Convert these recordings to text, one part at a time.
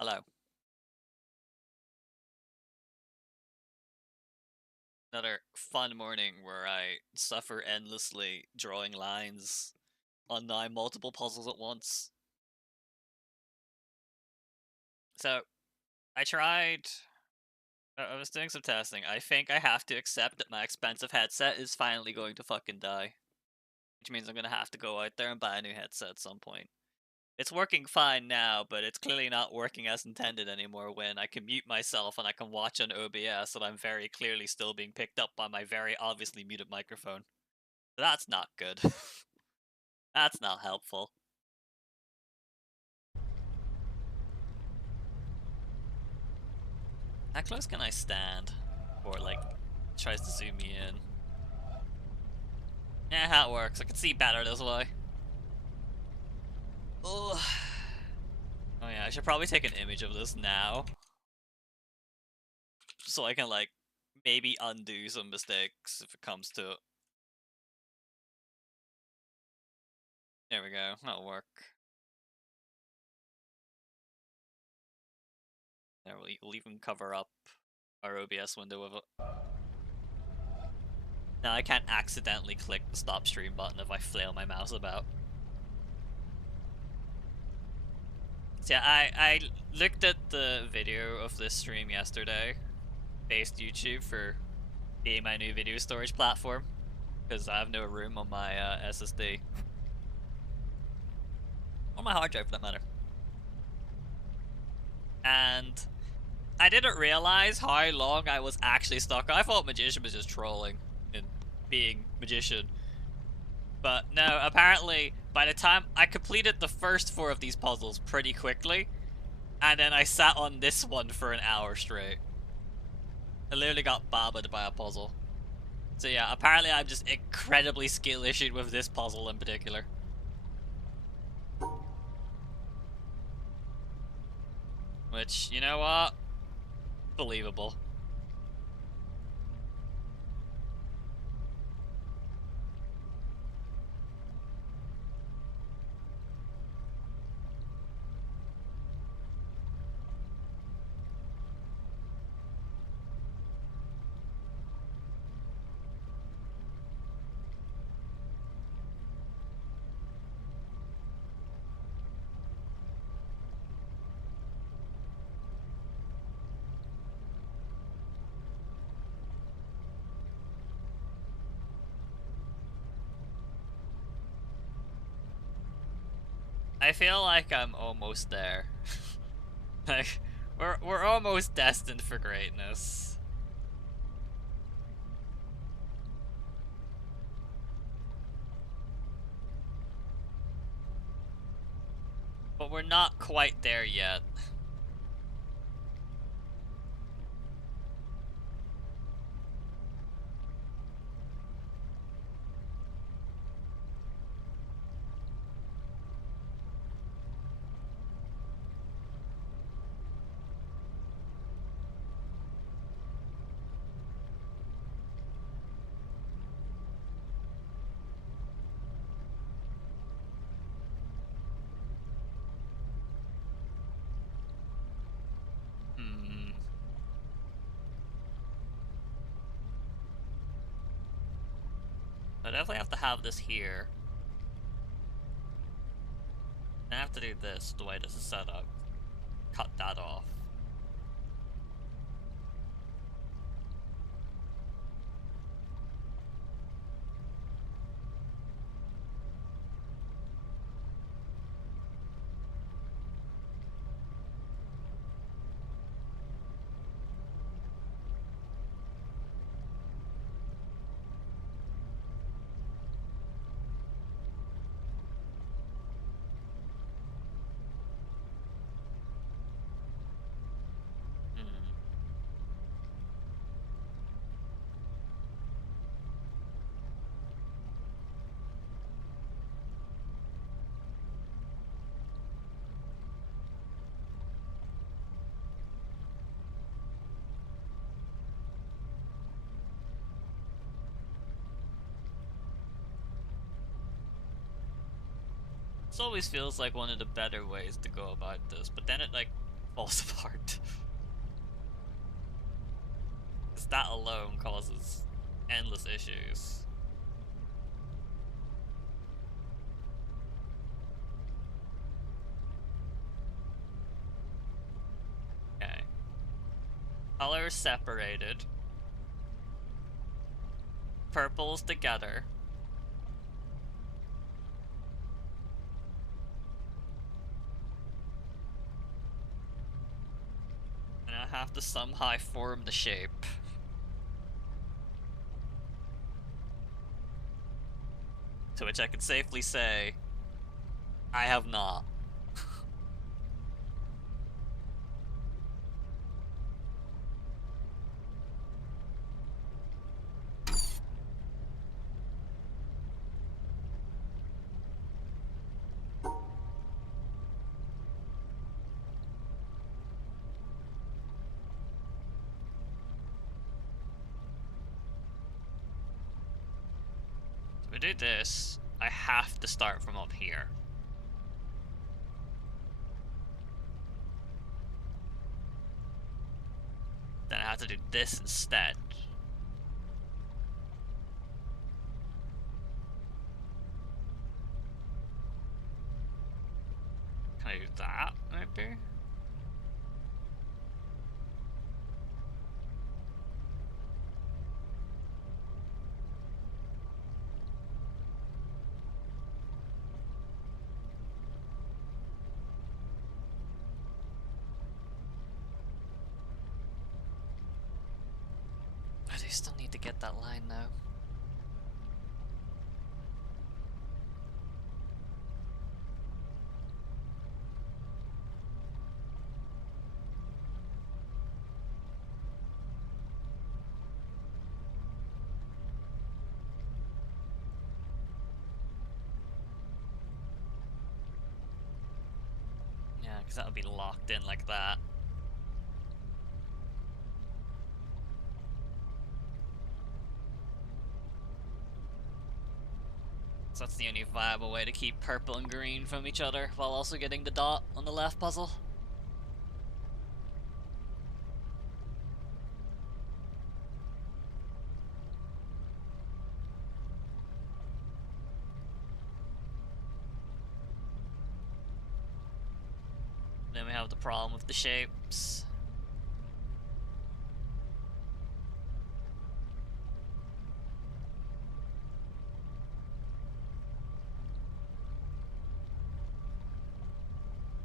Hello. Another fun morning where I suffer endlessly drawing lines on 9 multiple puzzles at once. So, I tried. I was doing some testing. I think I have to accept that my expensive headset is finally going to fucking die. Which means I'm gonna have to go out there and buy a new headset at some point. It's working fine now, but it's clearly not working as intended anymore when I can mute myself and I can watch on OBS and I'm very clearly still being picked up by my very obviously muted microphone. That's not good. That's not helpful. How close can I stand? Or, like, tries to zoom me in. Yeah, how it works. I can see better this way. Oh. Oh yeah, I should probably take an image of this now. So I can, like, maybe undo some mistakes if it comes to it. There we go. That'll work. There, we'll even cover up our OBS window with it. Now I can't accidentally click the stop stream button if I flail my mouse about. So yeah, I looked at the video of this stream yesterday. Based YouTube for being my new video storage platform. Because I have no room on my SSD. Or my hard drive for that matter. And I didn't realize how long I was actually stuck. I thought Magician was just trolling and being Magician. But no, apparently by the time I completed the first 4 of these puzzles pretty quickly, and then I sat on this one for an hour straight. I literally got babbled by a puzzle. So yeah, apparently I'm just incredibly skill issued with this puzzle in particular. Which, you know what? Believable. I feel like I'm almost there. Like, we're almost destined for greatness. But we're not quite there yet. Hmm. I definitely have to have this here. I have to do this the way this is set up. Cut that off. Hmm. This always feels like one of the better ways to go about this, but then it, like, falls apart. Because that alone causes endless issues. Okay. Colors separated. Purples together. And I have to somehow form the shape. To which I can safely say, I have not. If we do this, I have to start from up here. Then I have to do this instead. Can I do that, maybe? I do still need to get that line though. Yeah, because that would be locked in like that. So that's the only viable way to keep purple and green from each other while also getting the dot on the left puzzle. Then we have the problem with the shapes.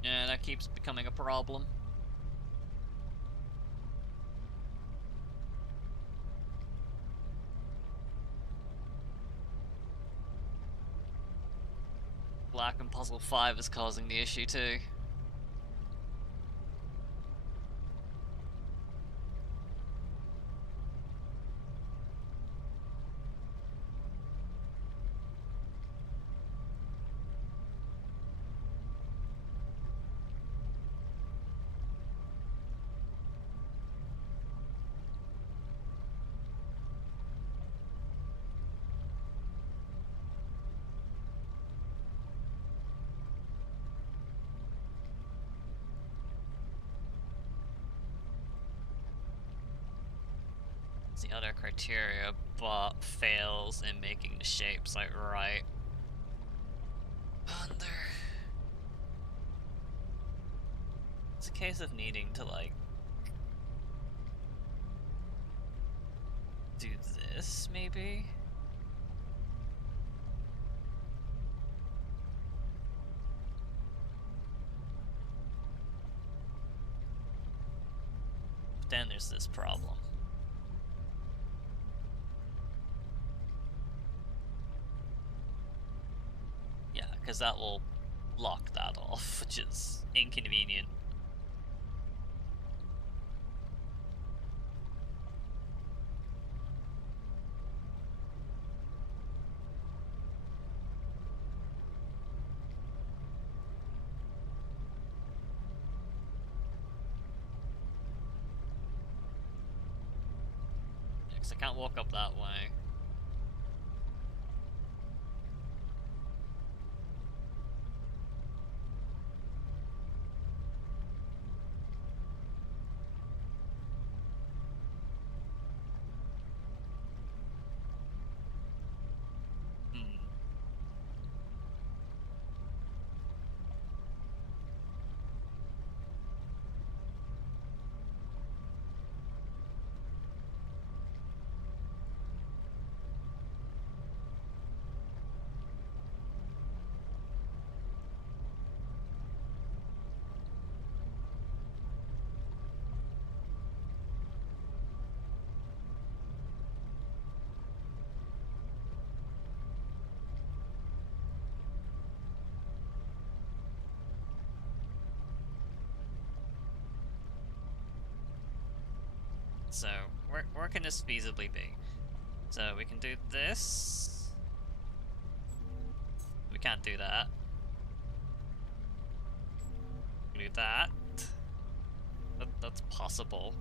Yeah, that keeps becoming a problem. Black and puzzle 5 is causing the issue too. It's the other criteria, but fails in making the shapes like right under. It's a case of needing to like do this maybe. But then there's this problem. Yeah, because that will lock that off, which is inconvenient. Because I can't walk up that way. so where can this feasibly be? So we can do this. We can't do that. We can do that. That's possible.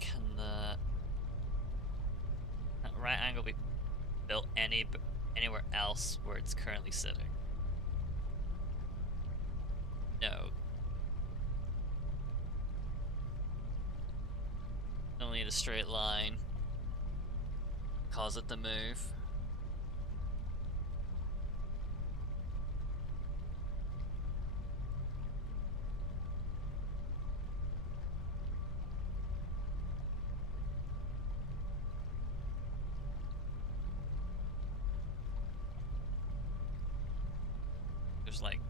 Can the right angle be built anywhere else where it's currently sitting? No. Only in a straight line. Cause it to move. There's like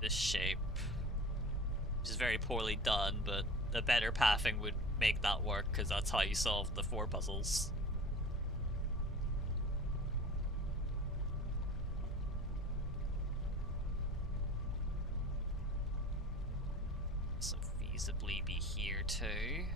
this shape, which is very poorly done, but the better pathing would make that work because that's how you solve the 4 puzzles. So feasibly be here too.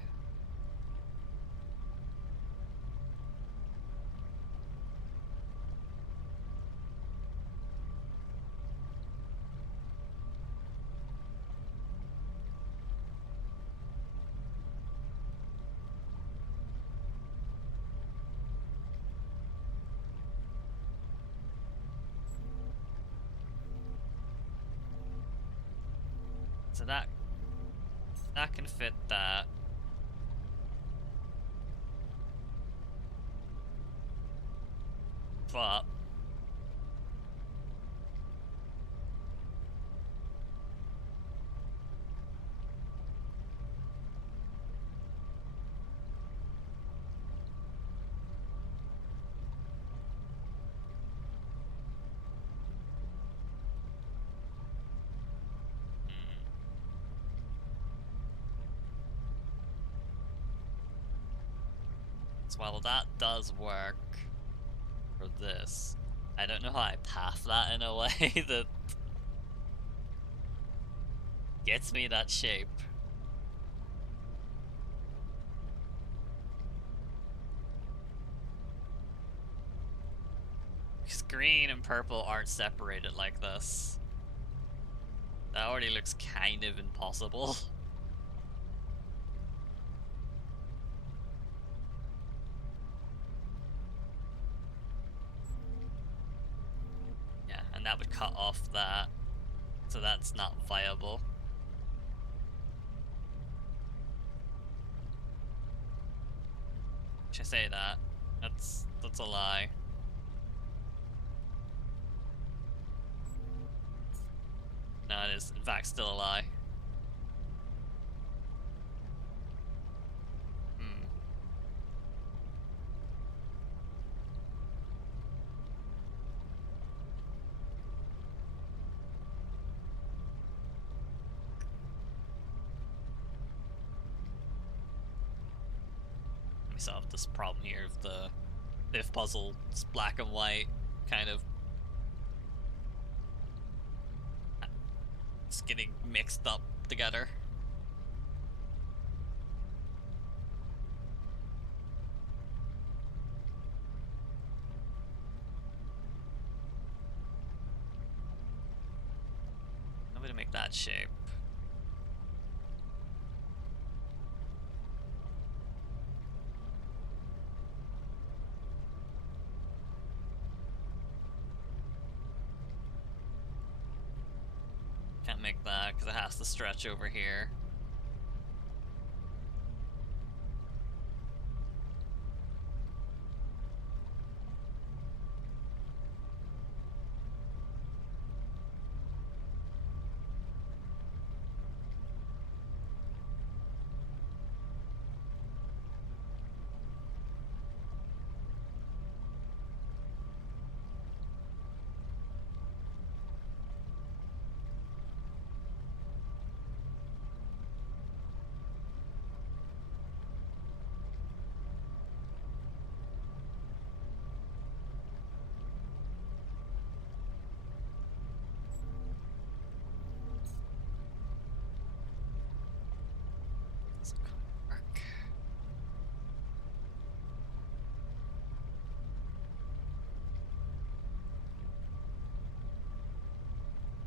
So that can fit that. But while that does work for this, I don't know how I path that in a way that gets me that shape. Because green and purple aren't separated like this. That already looks kind of impossible. Yeah, and that would cut off that, so that's not viable. Should I say that? That's a lie. No, it is in fact still a lie. We solve this problem here of the fifth puzzle. It's black and white, kind of. It's getting mixed up together. I'm gonna make that shape. Can't make that because it has to stretch over here.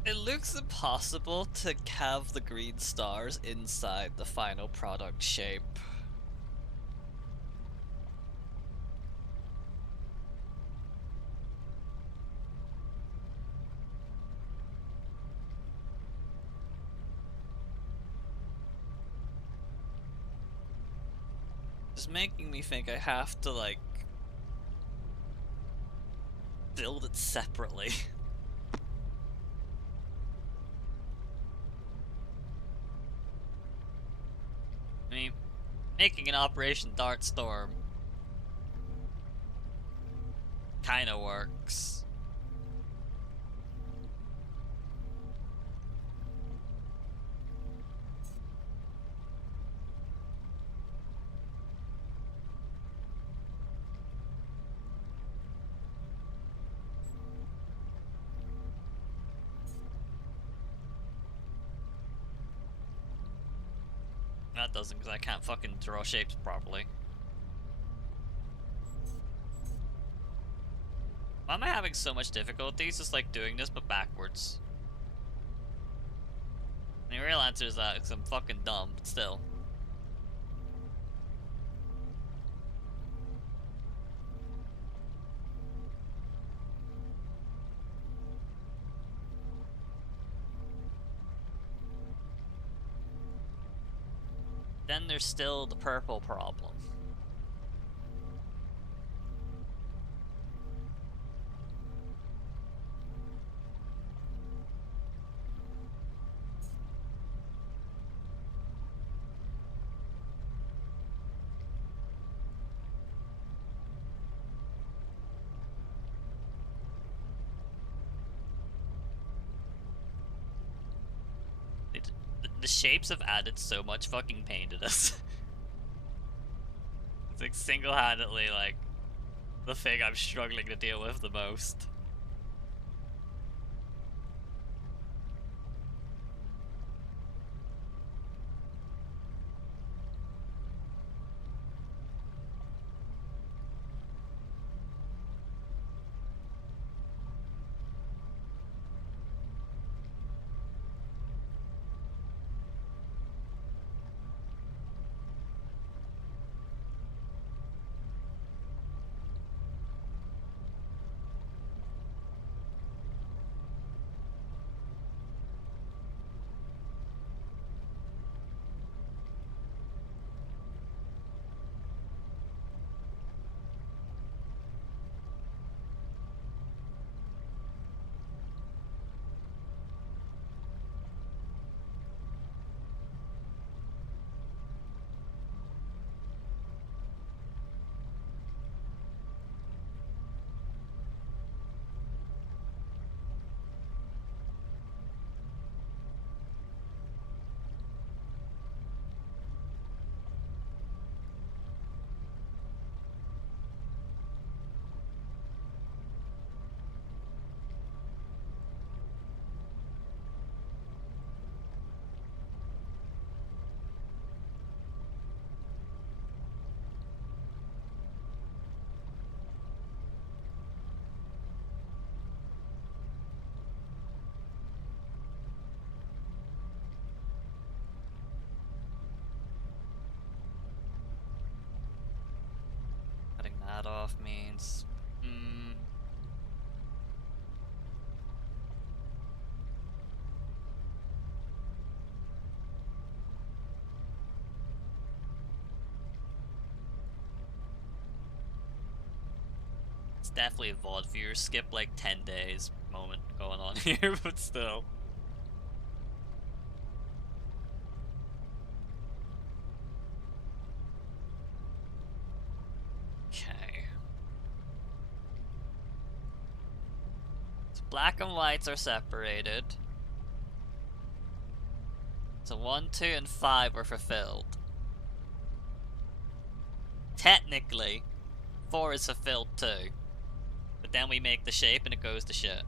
It looks impossible to have the green stars inside the final product shape. It's making me think I have to, like, build it separately. I mean, making an Operation Dartstorm kinda works. That doesn't, because I can't fucking draw shapes properly. Why am I having so much difficulties just like doing this but backwards? And the real answer is that because I'm fucking dumb, but still. Then there's still the purple problem. The shapes have added so much fucking pain to this. It's like single-handedly like the thing I'm struggling to deal with the most. Cutting that off means... It's definitely a VOD viewer skip like 10 days moment going on here, but still. Okay. So black and whites are separated. So 1, 2, and 5 are fulfilled. Technically, 4 is fulfilled too. But then we make the shape and it goes to shit.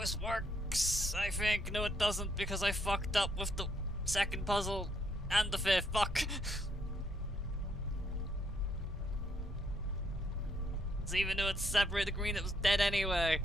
this works, I think. No, it doesn't, because I fucked up with the second puzzle and the fifth. Fuck. So even though it's separated the green, it was dead anyway.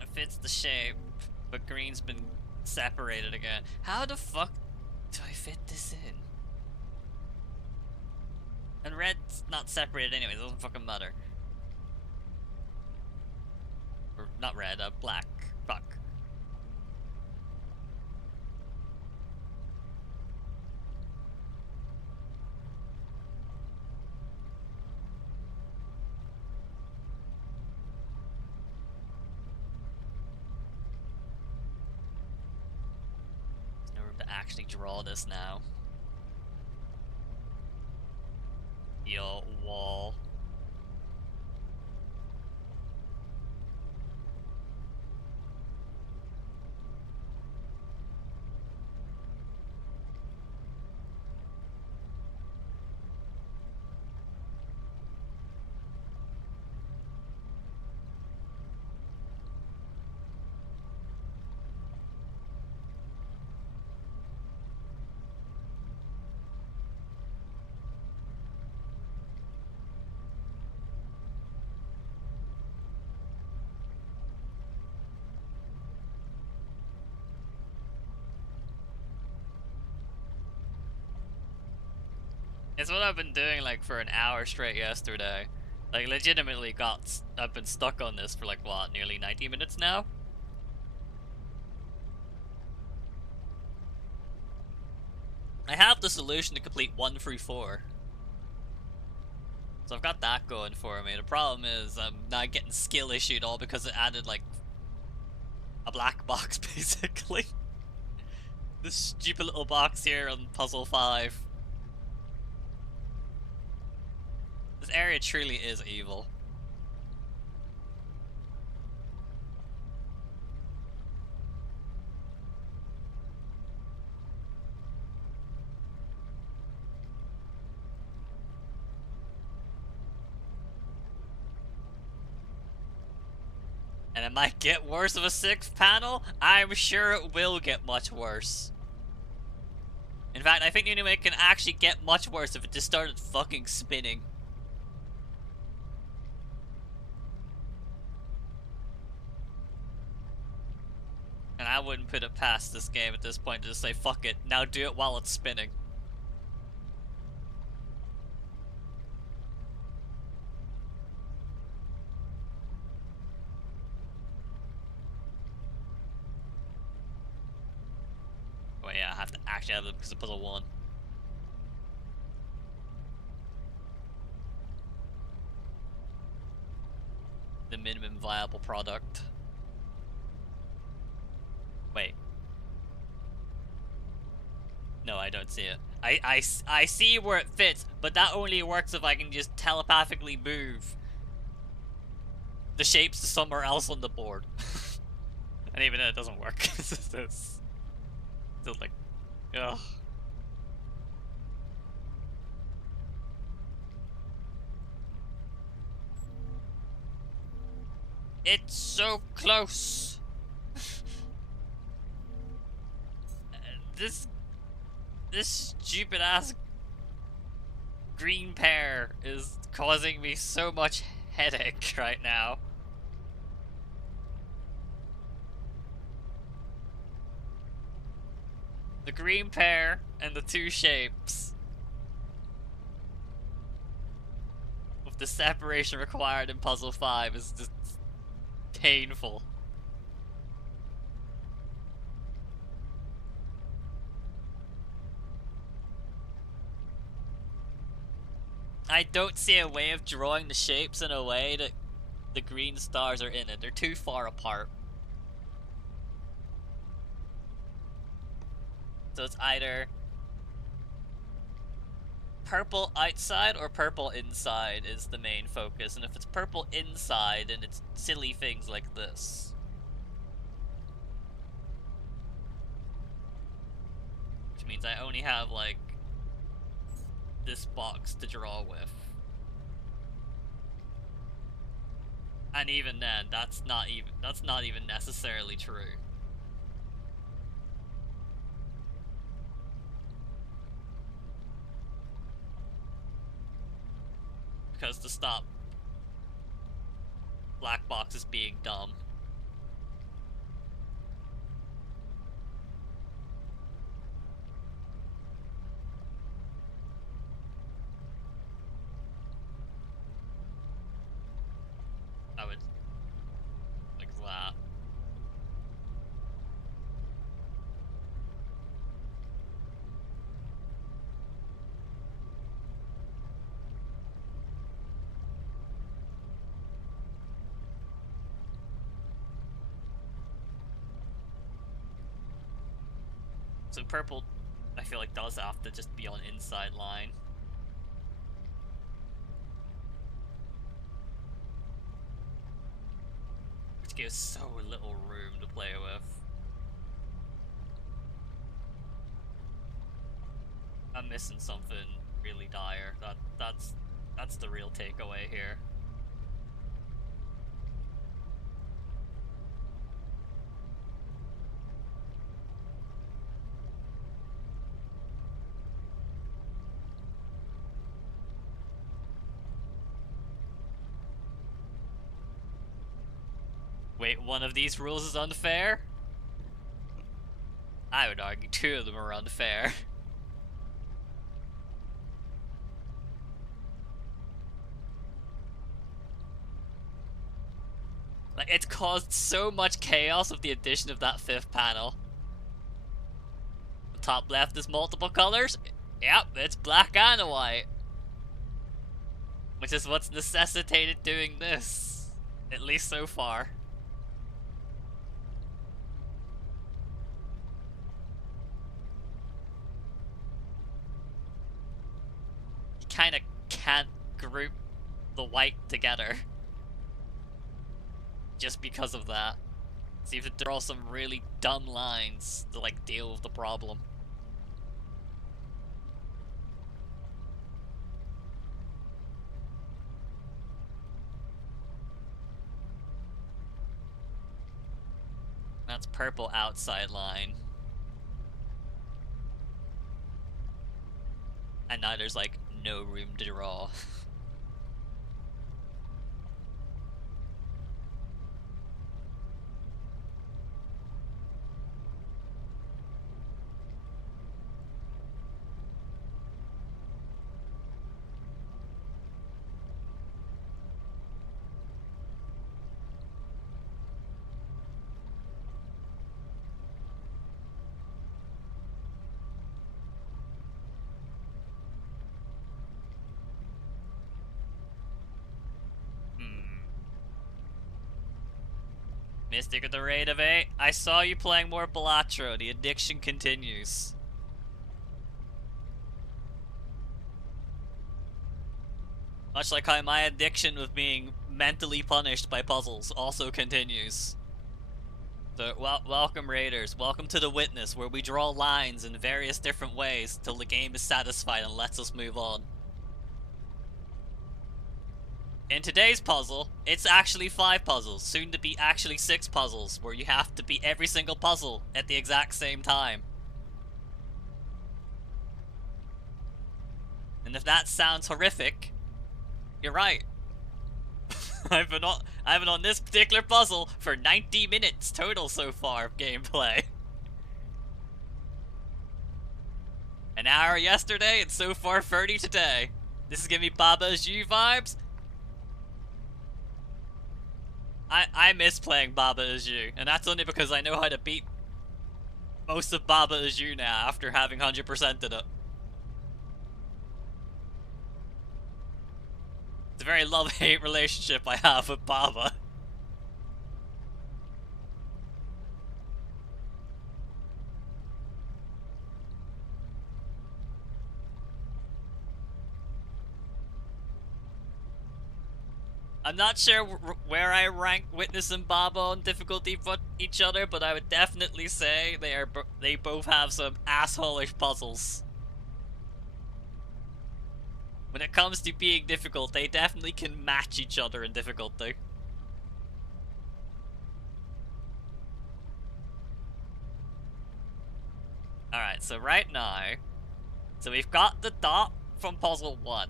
It fits the shape, but green's been separated again. How the fuck do I fit this in? And red's not separated anyway, it doesn't fucking matter. Or, not red, black. Fuck. There's no room to actually draw this now. Yo, wall. It's what I've been doing like for an hour straight yesterday. Like legitimately I've been stuck on this for like what, nearly 90 minutes now? I have the solution to complete 1 through 4. So I've got that going for me. The problem is I'm not getting skill issued all because it added like a black box basically. This stupid little box here on puzzle 5. This area truly is evil. And it might get worse of a 6th panel. I'm sure it will get much worse. In fact, I think the only way it can actually get much worse if it just started fucking spinning. And I wouldn't put it past this game at this point to just say, fuck it, now do it while it's spinning. Well, yeah, I have to actually have it because of puzzle 1. The minimum viable product. Wait. No, I don't see it. I see where it fits, but that only works if I can just telepathically move the shapes to somewhere else on the board. And even then it doesn't work. It's still like, ugh. It's so close. This stupid ass green pair is causing me so much headache right now. The green pair and the 2 shapes. With The separation required in Puzzle 5 is just painful. I don't see a way of drawing the shapes in a way that the green stars are in it. They're too far apart. So it's either purple outside or purple inside is the main focus. And if it's purple inside, then it's silly things like this. Which means I only have, like, this box to draw with. And even then, that's not even necessarily true. Because to stop black boxes being dumb. I would like that. So purple, I feel like, does have to just be on inside line. Which gives so little room to play with. I'm missing something really dire. That's the real takeaway here. Wait, one of these rules is unfair? I would argue two of them are unfair. Like, it's caused so much chaos with the addition of that fifth panel. The top left is multiple colors. Yep, it's black and white. Which is what's necessitated doing this. At least so far. You kinda can't group the white together. Just because of that. So you have to draw some really dumb lines to, like, deal with the problem. That's purple outside line. And now there's, like, no room to draw. Mystic at the rate of 8. I saw you playing more Balatro. The addiction continues. Much like how my addiction with being mentally punished by puzzles also continues. So, welcome Raiders. Welcome to the Witness, where we draw lines in various different ways till the game is satisfied and lets us move on. In today's puzzle, it's actually 5 puzzles, soon to be actually 6 puzzles, where you have to beat every single puzzle at the exact same time. And if that sounds horrific, you're right. I've been on this particular puzzle for 90 minutes total so far of gameplay. An hour yesterday and so far 30 today. This is giving me Baba's U vibes. I miss playing Baba Is You, and that's only because I know how to beat most of Baba Is You now after having 100%ed it. It's a very love-hate relationship I have with Baba. I'm not sure where I rank Witness and Baba on difficulty for each other, but I would definitely say they both have some asshole-ish puzzles. When it comes to being difficult, they definitely can match each other in difficulty. Alright, so right now, so we've got the dot from puzzle 1.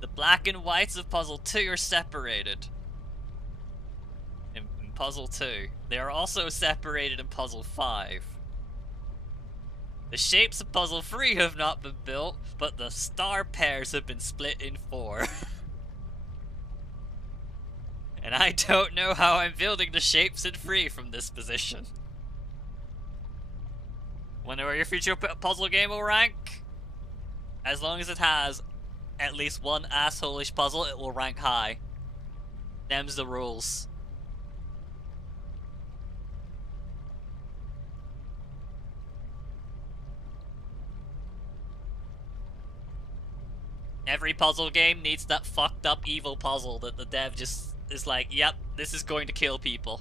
The black and whites of puzzle 2 are separated in puzzle 2. They are also separated in puzzle 5. The shapes of puzzle 3 have not been built, but the star pairs have been split in 4. And I don't know how I'm building the shapes in 3 from this position. Whenever your future puzzle game will rank, as long as it has at least one asshole-ish puzzle, it will rank high. Them's the rules. Every puzzle game needs that fucked up evil puzzle that the dev just is like, yep, this is going to kill people.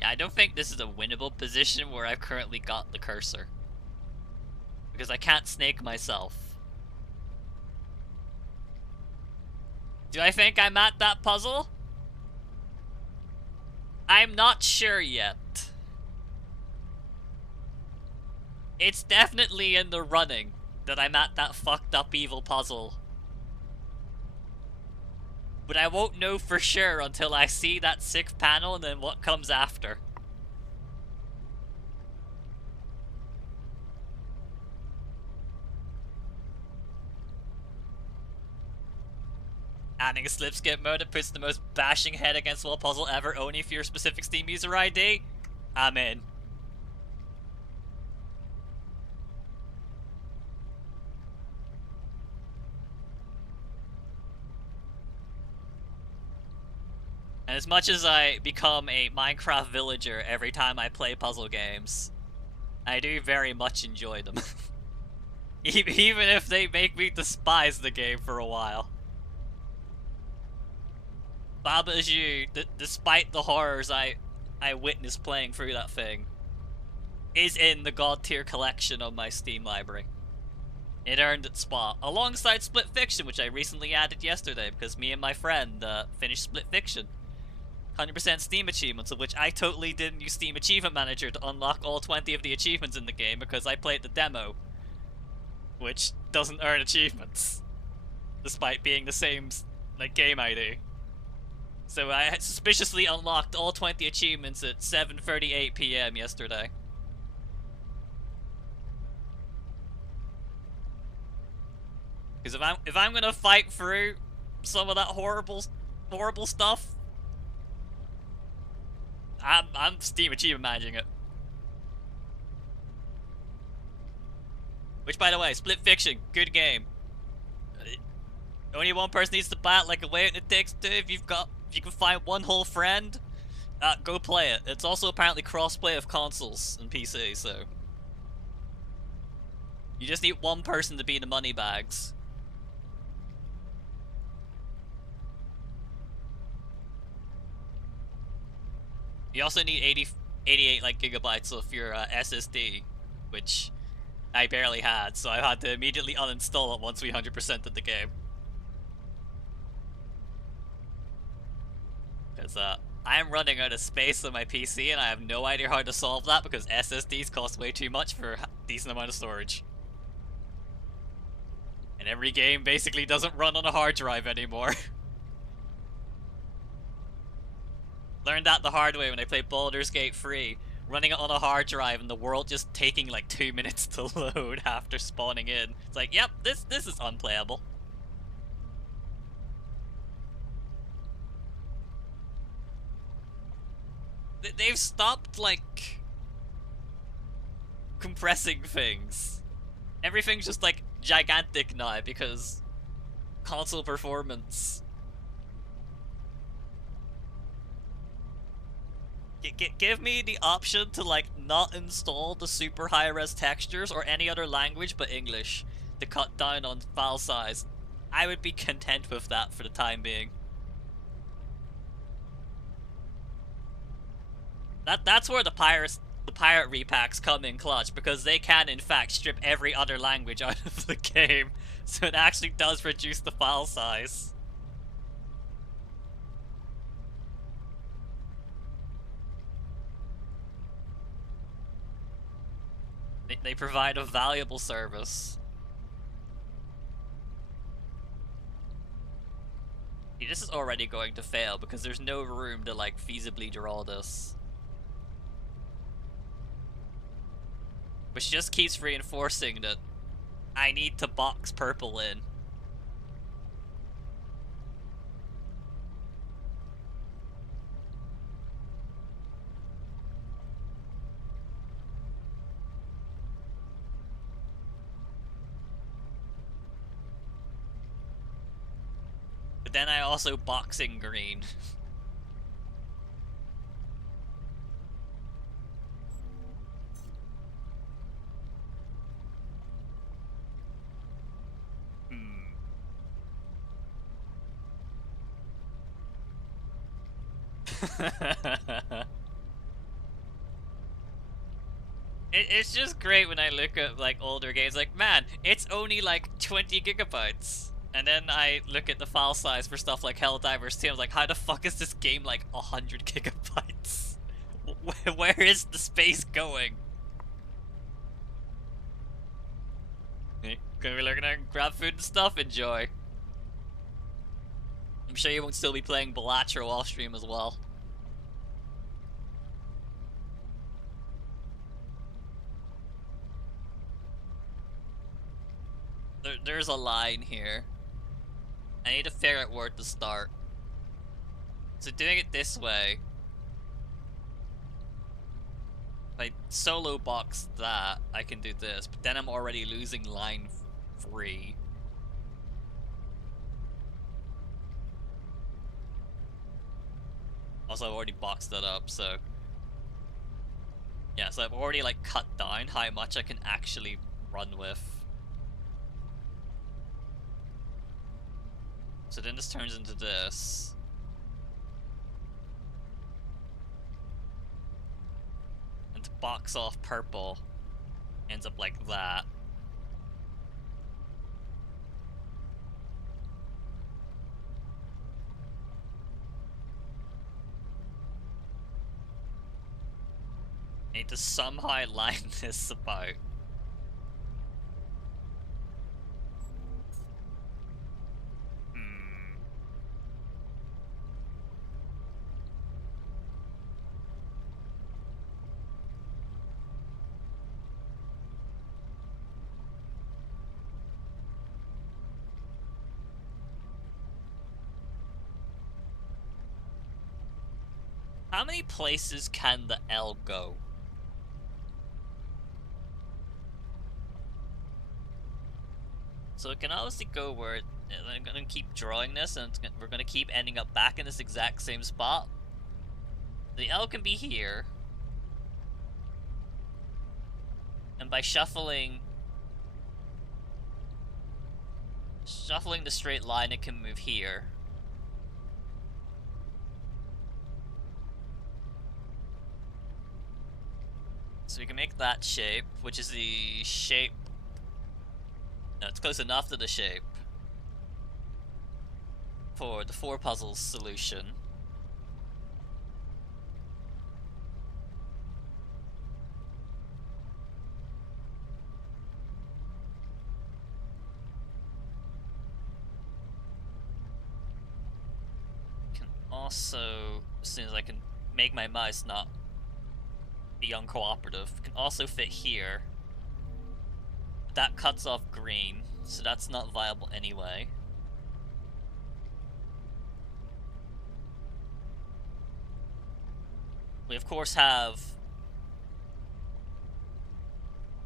Yeah, I don't think this is a winnable position where I've currently got the cursor. Because I can't snake myself. Do I think I'm at that puzzle? I'm not sure yet. It's definitely in the running that I'm at that fucked up evil puzzle. But I won't know for sure until I see that 6th panel and then what comes after. Adding a slipskip mode that puts the most bashing head against wall puzzle ever only for your specific Steam user ID? I'm in. And as much as I become a Minecraft villager every time I play puzzle games, I do very much enjoy them. Even if they make me despise the game for a while. Baba Is You, despite the horrors I witnessed playing through that thing, is in the God tier collection on my Steam library. It earned its spot, alongside Split Fiction, which I recently added yesterday because me and my friend finished Split Fiction. 100% Steam achievements, of which I totally didn't use Steam Achievement Manager to unlock all 20 of the achievements in the game because I played the demo, which doesn't earn achievements, despite being the same like game ID. So I suspiciously unlocked all 20 achievements at 7:38 PM yesterday. Because if I'm gonna fight through some of that horrible stuff, I'm Steam Achievement managing it. Which, by the way, Split Fiction, good game. Only one person needs to buy it like a way it takes two. If you can find one whole friend, go play it. It's also apparently crossplay of consoles and PC, so you just need one person to be the money bags. You also need 88 like gigabytes of your SSD, which I barely had, so I had to immediately uninstall it once we 100%ed the game. Because I'm running out of space on my PC and I have no idea how to solve that because SSDs cost way too much for a decent amount of storage. And every game basically doesn't run on a hard drive anymore. Learned that the hard way when I played Baldur's Gate 3, running it on a hard drive and the world just taking like 2 minutes to load after spawning in. It's like, yep, this is unplayable. They've stopped like compressing things. Everything's just like gigantic now because console performance. Give me the option to like not install the super high res textures or any other language but English to cut down on file size. I would be content with that for the time being. That's where the pirate repacks come in clutch, because they can in fact strip every other language out of the game, so it actually does reduce the file size. They provide a valuable service. See, this is already going to fail because there's no room to like feasibly draw this. Which just keeps reinforcing that I need to box purple in. But then I also box in green. It's just great when I look at like older games, like, man, it's only like 20 gigabytes. And then I look at the file size for stuff like Helldivers 2, I'm like, how the fuck is this game like 100 gigabytes? Where is the space going? Gonna be looking at grab food and stuff? Enjoy. I'm sure you won't still be playing Balatro off stream as well. There's a line here. I need to figure out where to start. So doing it this way, if I solo box that, I can do this, but then I'm already losing line 3. Also, I've already boxed that up, so... yeah, so I've already like cut down how much I can actually run with. So then this turns into this. And to box off purple ends up like that. I need to somehow line this about. How many places can the L go? So it can obviously go where I'm gonna keep drawing this, and we're gonna keep ending up back in this exact same spot. The L can be here, and by shuffling the straight line, it can move here. So we can make that shape, which is the shape. No, it's close enough to the shape for the 4 puzzles solution. Can also, as soon as I can make my mouse not be uncooperative. Can also fit here. That cuts off green, so that's not viable anyway. We of course have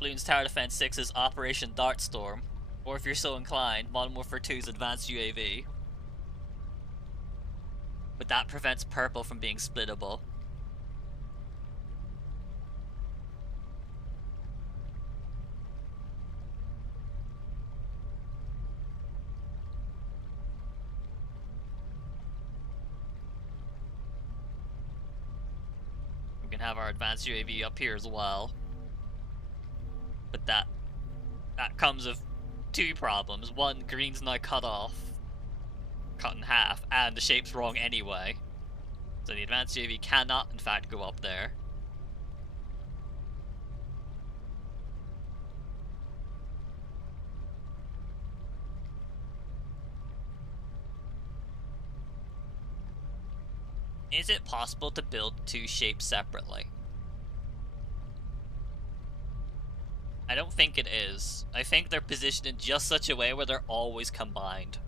Bloons Tower Defense 6's Operation Dartstorm, or if you're so inclined, Modern Warfare 2's Advanced UAV. But that prevents purple from being splittable. We can have our Advanced UAV up here as well. But that comes with two problems. One, green's now cut off, cut in half, and the shape's wrong anyway. So the Advanced UAV cannot, in fact, go up there. Is it possible to build two shapes separately? I don't think it is. I think they're positioned in just such a way where they're always combined.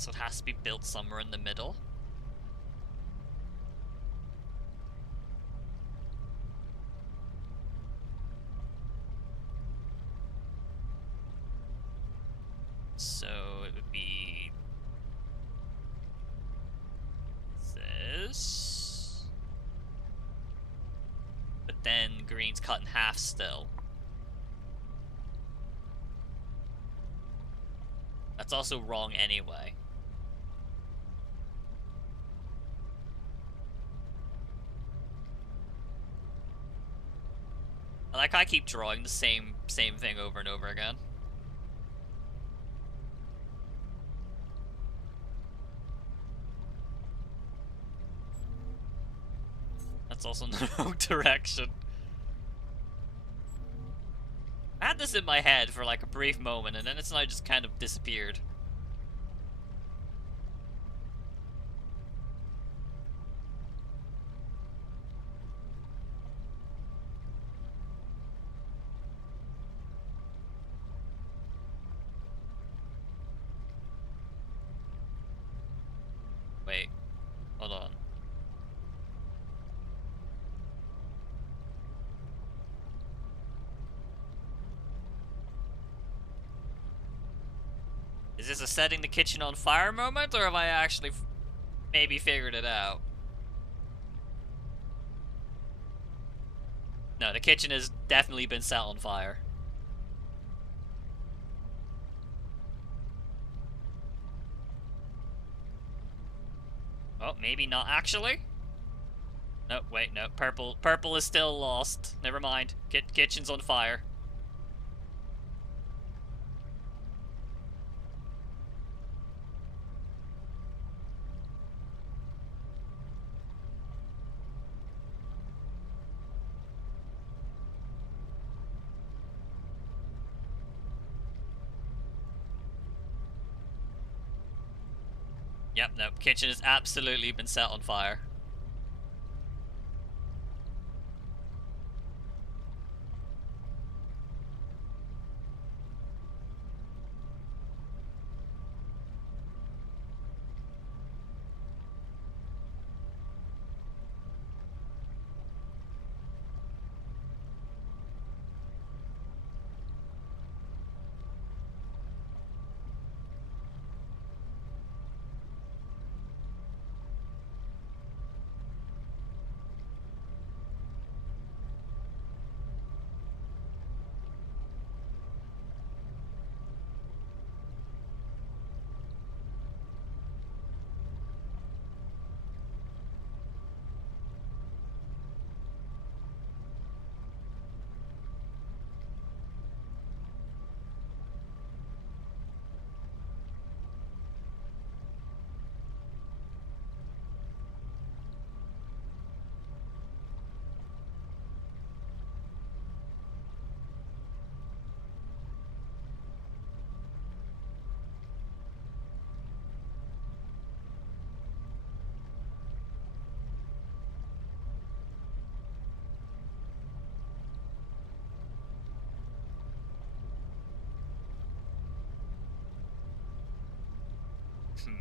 So it has to be built somewhere in the middle. So it would be this. But then green's cut in half still. That's also wrong anyway. Like, I keep drawing the same thing over and over again. That's also in the wrong direction. I had this in my head for like a brief moment, and then it's now just kind of disappeared. Wait, hold on. Is this a setting the kitchen on fire moment, or have I actually maybe figured it out? No, the kitchen has definitely been set on fire. Oh, maybe not actually? No, wait, no. Purple is still lost. Never mind. Kitchen's on fire. Yep, no. Kitchen has absolutely been set on fire. Hmm.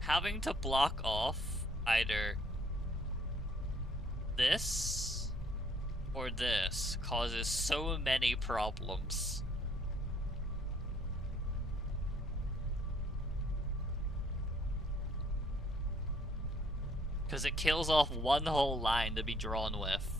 Having to block off either this or this causes so many problems. Because it kills off one whole line to be drawn with.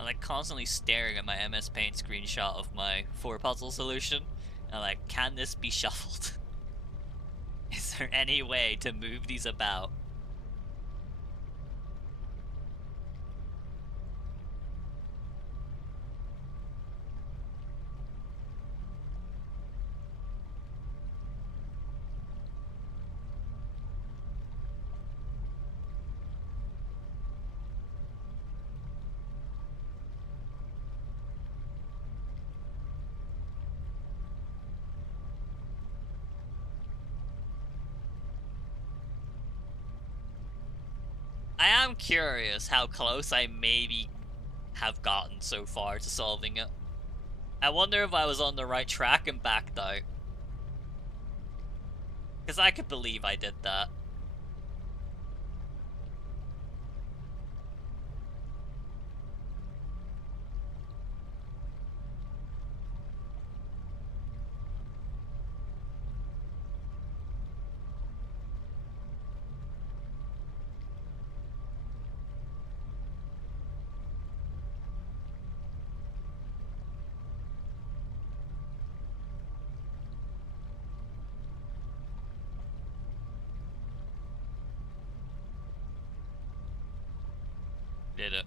I'm like constantly staring at my MS Paint screenshot of my 4-puzzle solution. And like, can this be shuffled? Is there any way to move these about? I am curious how close I maybe have gotten so far to solving it. I wonder if I was on the right track and backed out. Because I could believe I did that. Did it.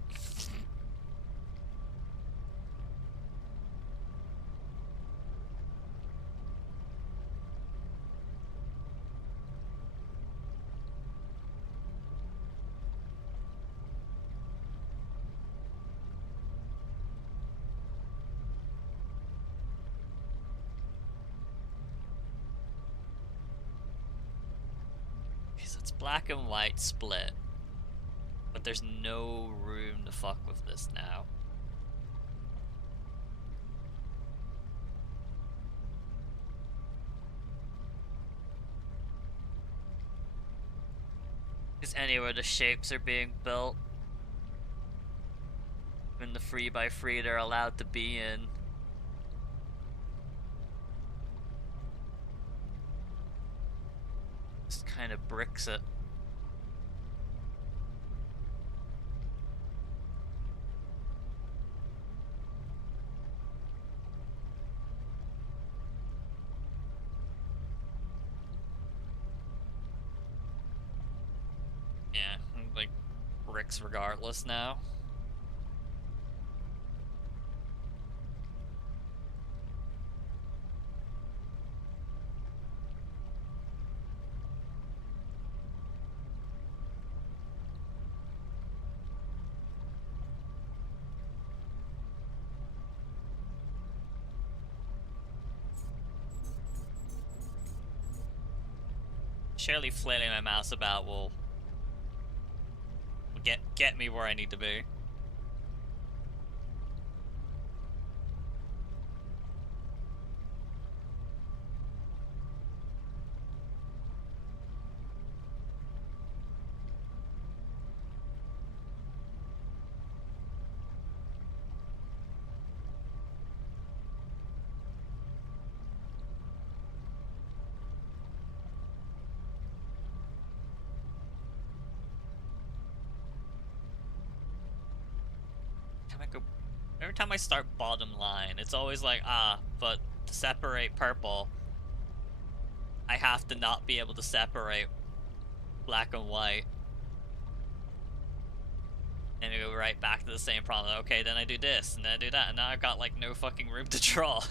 Because it's black and white split. But there's no room to fuck with this now. Because anywhere the shapes are being built, in the 3x3 they're allowed to be in. Just kind of bricks it. Yeah, like bricks regardless now. Surely flailing my mouse about will get me where I need to be. Every time I start bottom line, it's always like, but to separate purple, I have to not be able to separate black and white. And we go right back to the same problem. Okay, then I do this, and then I do that, and now I've got, like, no fucking room to draw.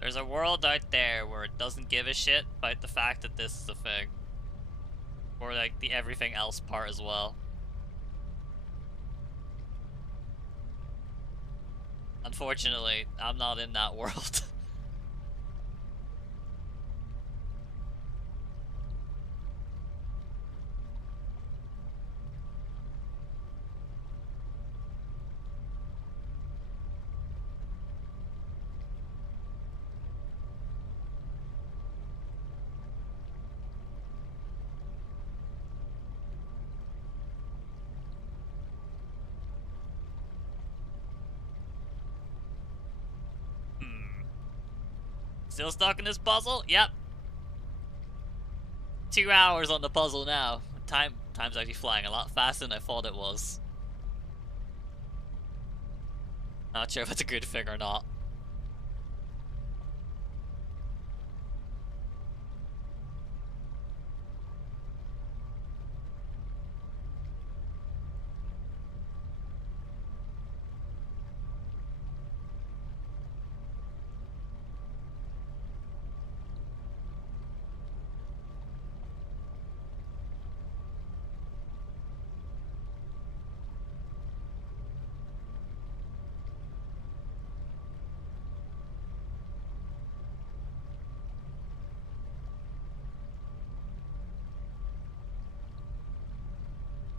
There's a world out there where it doesn't give a shit about the fact that this is a thing. Or, like, the everything else part as well. Unfortunately, I'm not in that world. Still stuck in this puzzle? Yep. 2 hours on the puzzle now. Time's actually flying a lot faster than I thought it was. Not sure if it's a good thing or not.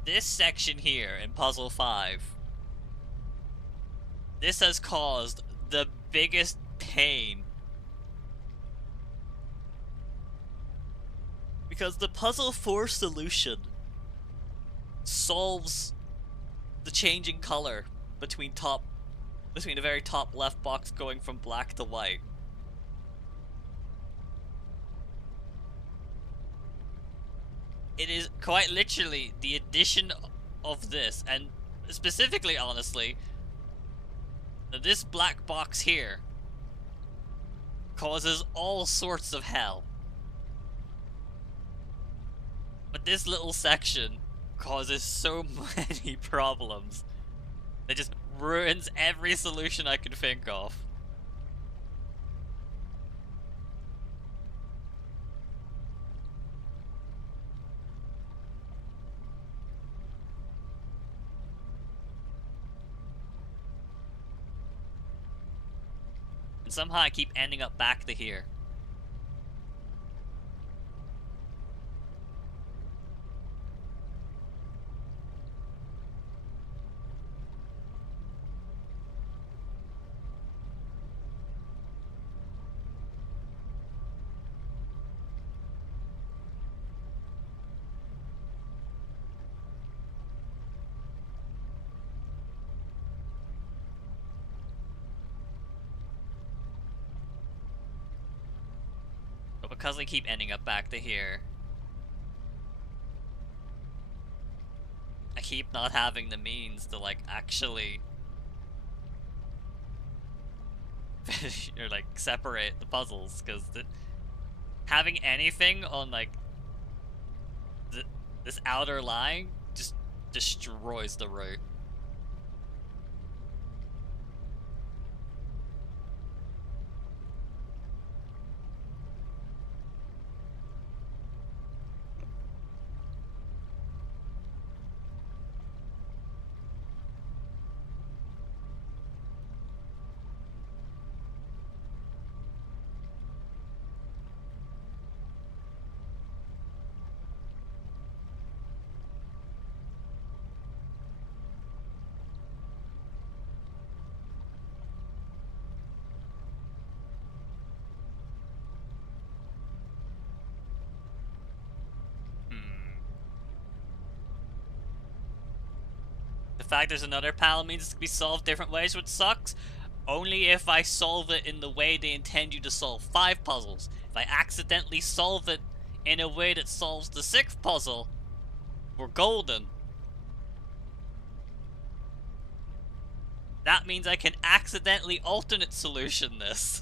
This section here in Puzzle 5, this has caused the biggest pain. Because the Puzzle 4 solution solves the changing color between the very top left box going from black to white. It is quite literally the addition of this, and specifically, honestly, this black box here causes all sorts of hell. But this little section causes so many problems. It just ruins every solution I can think of. And somehow I keep ending up back to here. But because I keep ending up back to here, I keep not having the means to, like, actually finish or, like, separate the puzzles, because having anything on, like, this outer line just destroys the route. fact there's another panel means it can be solved different ways, which sucks. Only if I solve it in the way they intend you to solve 5 puzzles. If I accidentally solve it in a way that solves the 6th puzzle, we're golden. That means I can accidentally alternate solution this.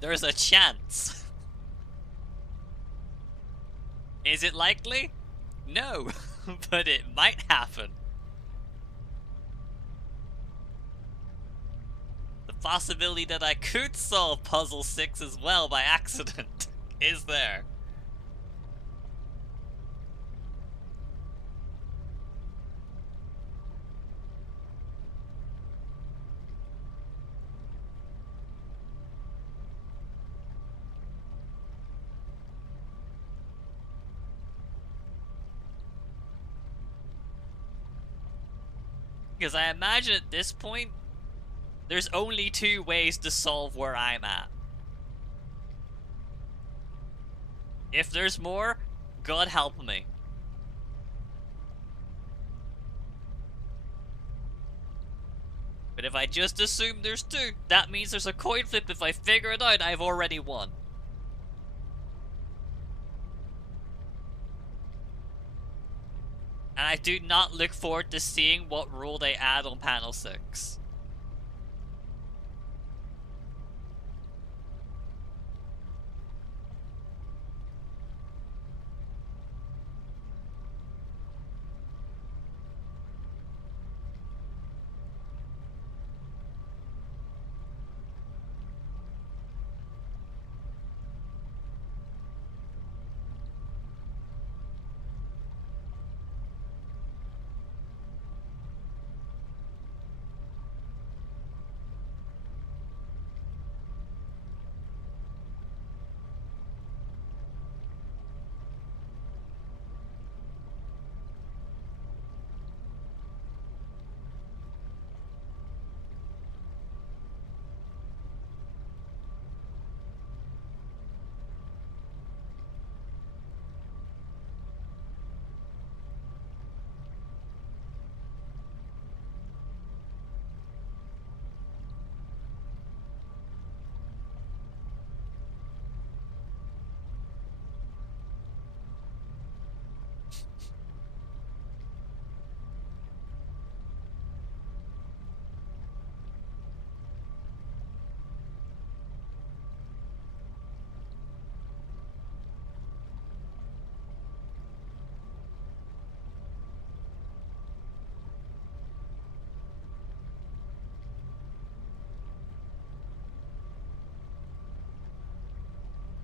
There's a chance. Is it likely? No, but it might happen. The possibility that I could solve puzzle 6 as well by accident is there. Because I imagine at this point, there's only 2 ways to solve where I'm at. If there's more, God help me. But if I just assume there's 2, that means there's a coin flip. If I figure it out, I've already won. And I do not look forward to seeing what rule they add on panel 6.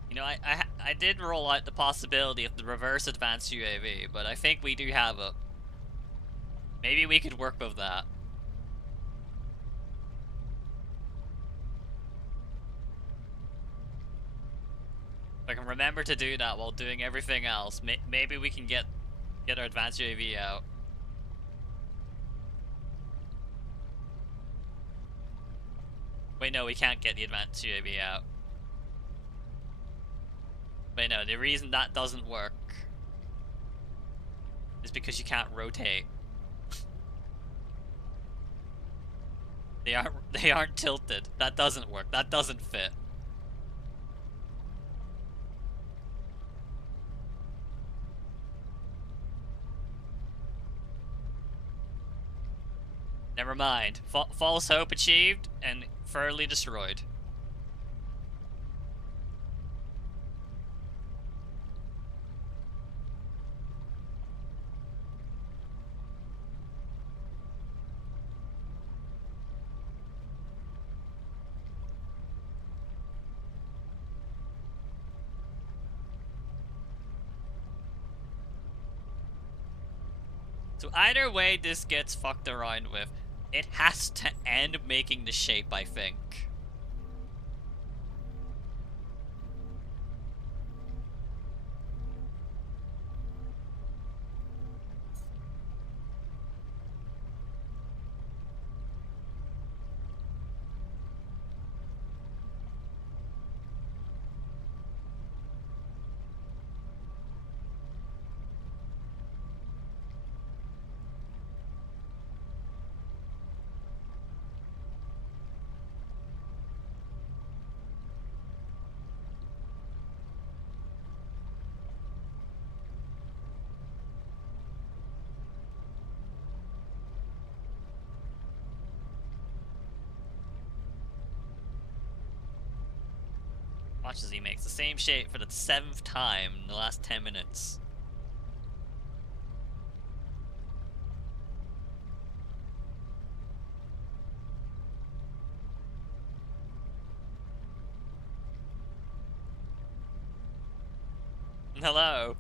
You know, I did roll out the possibility of the reverse advanced UAV, but I think we do have it. Maybe we could work with that. If I can remember to do that while doing everything else, maybe we can get our advanced UAV out. Wait, no, we can't get the advanced UAV out. Wait, no, the reason that doesn't work is because you can't rotate. They aren't tilted. That doesn't work. That doesn't fit. Never mind. False hope achieved and thoroughly destroyed. So either way this gets fucked around with, it has to end making the shape, I think. Watch as he makes the same shape for the 7th time in the last 10 minutes. Hello.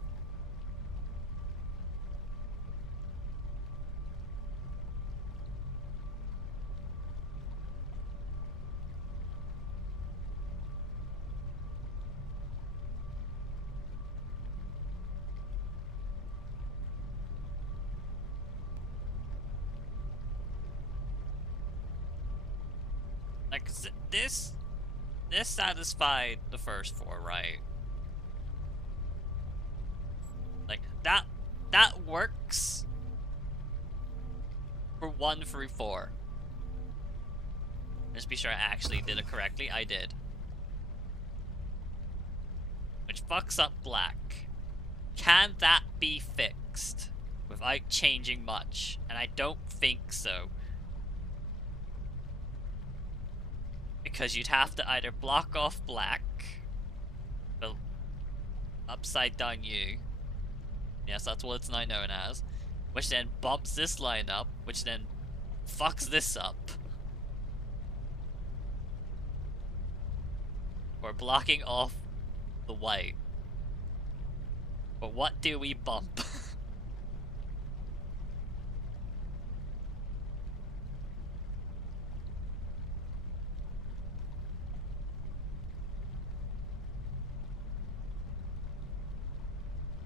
Like, this satisfied the first 4, right? Like, that works for 1 through 4. Just be sure I actually did it correctly. I did. Which fucks up black. Can that be fixed without changing much? And I don't think so. Because you'd have to either block off black, the upside down U. Yes, that's what it's now known as. Which then bumps this line up, which then fucks this up. Or blocking off the white. But what do we bump?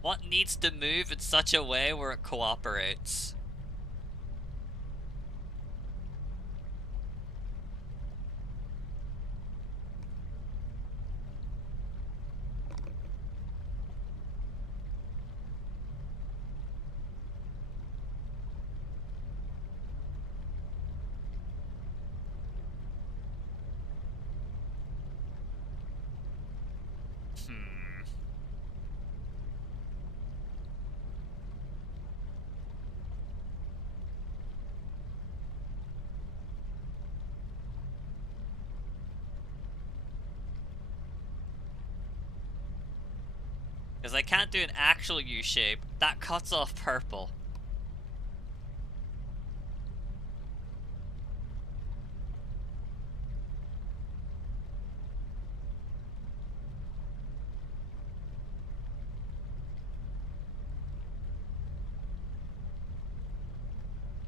What needs to move in such a way where it cooperates? Because I can't do an actual U-shape. That cuts off purple.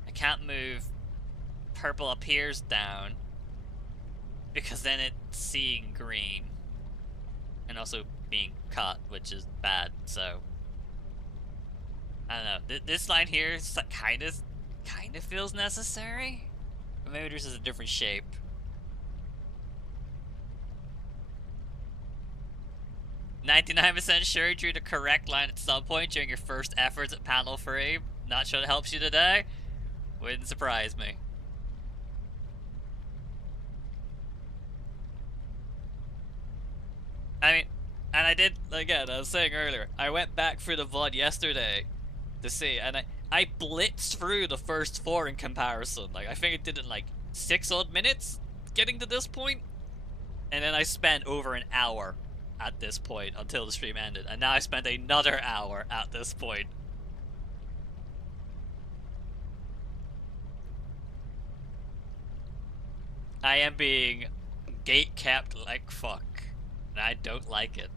I can't move purple appears down. Because then it's seeing green. And also being cut, which is bad, so I don't know. This line here kind of feels necessary. But maybe this is a different shape. "99% sure you drew the correct line at some point during your first efforts at panel 3. Not sure that helps you today. Wouldn't surprise me." I mean, and I did, again, I was saying earlier, I went back through the VOD yesterday to see, and I blitzed through the first 4 in comparison. Like, I think it did it in like 6 odd minutes getting to this point. And then I spent over an hour at this point until the stream ended. And now I spent another hour at this point. I am being gate-kept like fuck. And I don't like it.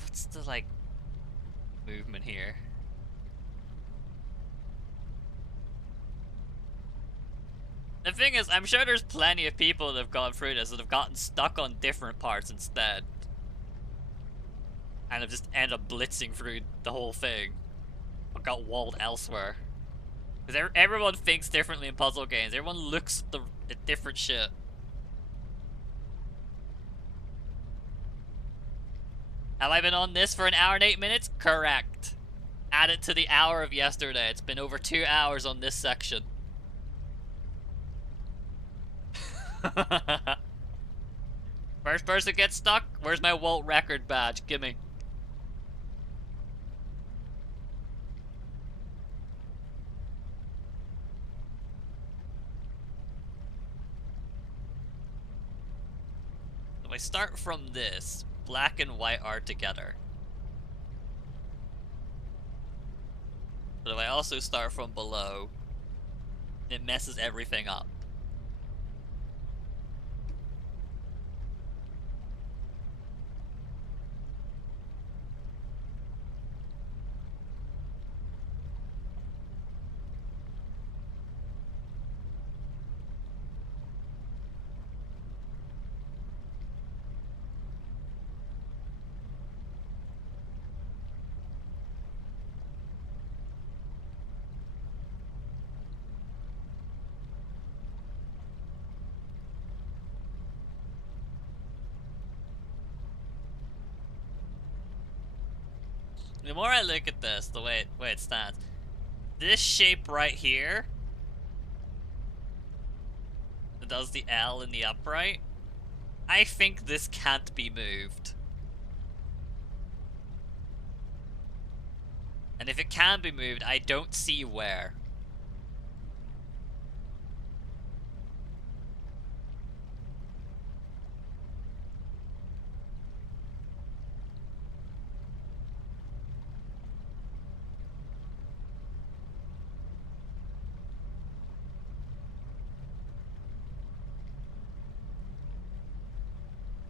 What's the, like, movement here? The thing is, I'm sure there's plenty of people that have gone through this that have gotten stuck on different parts instead. And have just ended up blitzing through the whole thing. But got walled elsewhere. Because everyone thinks differently in puzzle games. Everyone looks at different shit. Have I been on this for an hour and 8 minutes? Correct. Add it to the hour of yesterday. It's been over 2 hours on this section. First person gets stuck? Where's my world record badge? Gimme. I start from this, black and white are together. But if I also start from below, it messes everything up. The more I look at this, the way it stands, this shape right here that does the L in the upright, I think this can't be moved. And if it can be moved, I don't see where.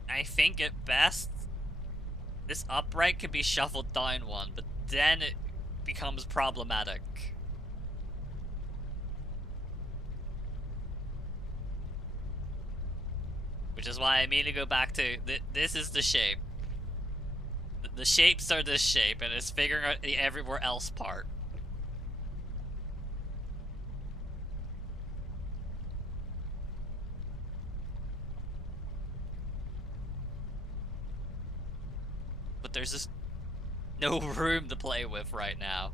I think at best, this upright can be shuffled down one, but then it becomes problematic. Which is why I immediately go back to, this is the shape. The shapes are this shape, and it's figuring out the everywhere else part. But there's just no room to play with right now.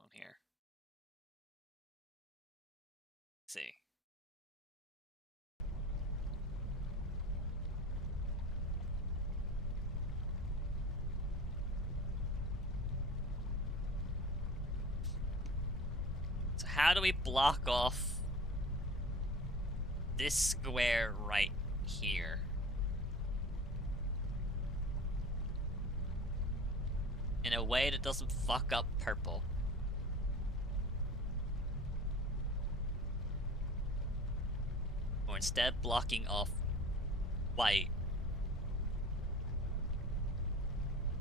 On here. Let's see. So how do we block off this square right here? In a way that doesn't fuck up purple. Or instead blocking off white.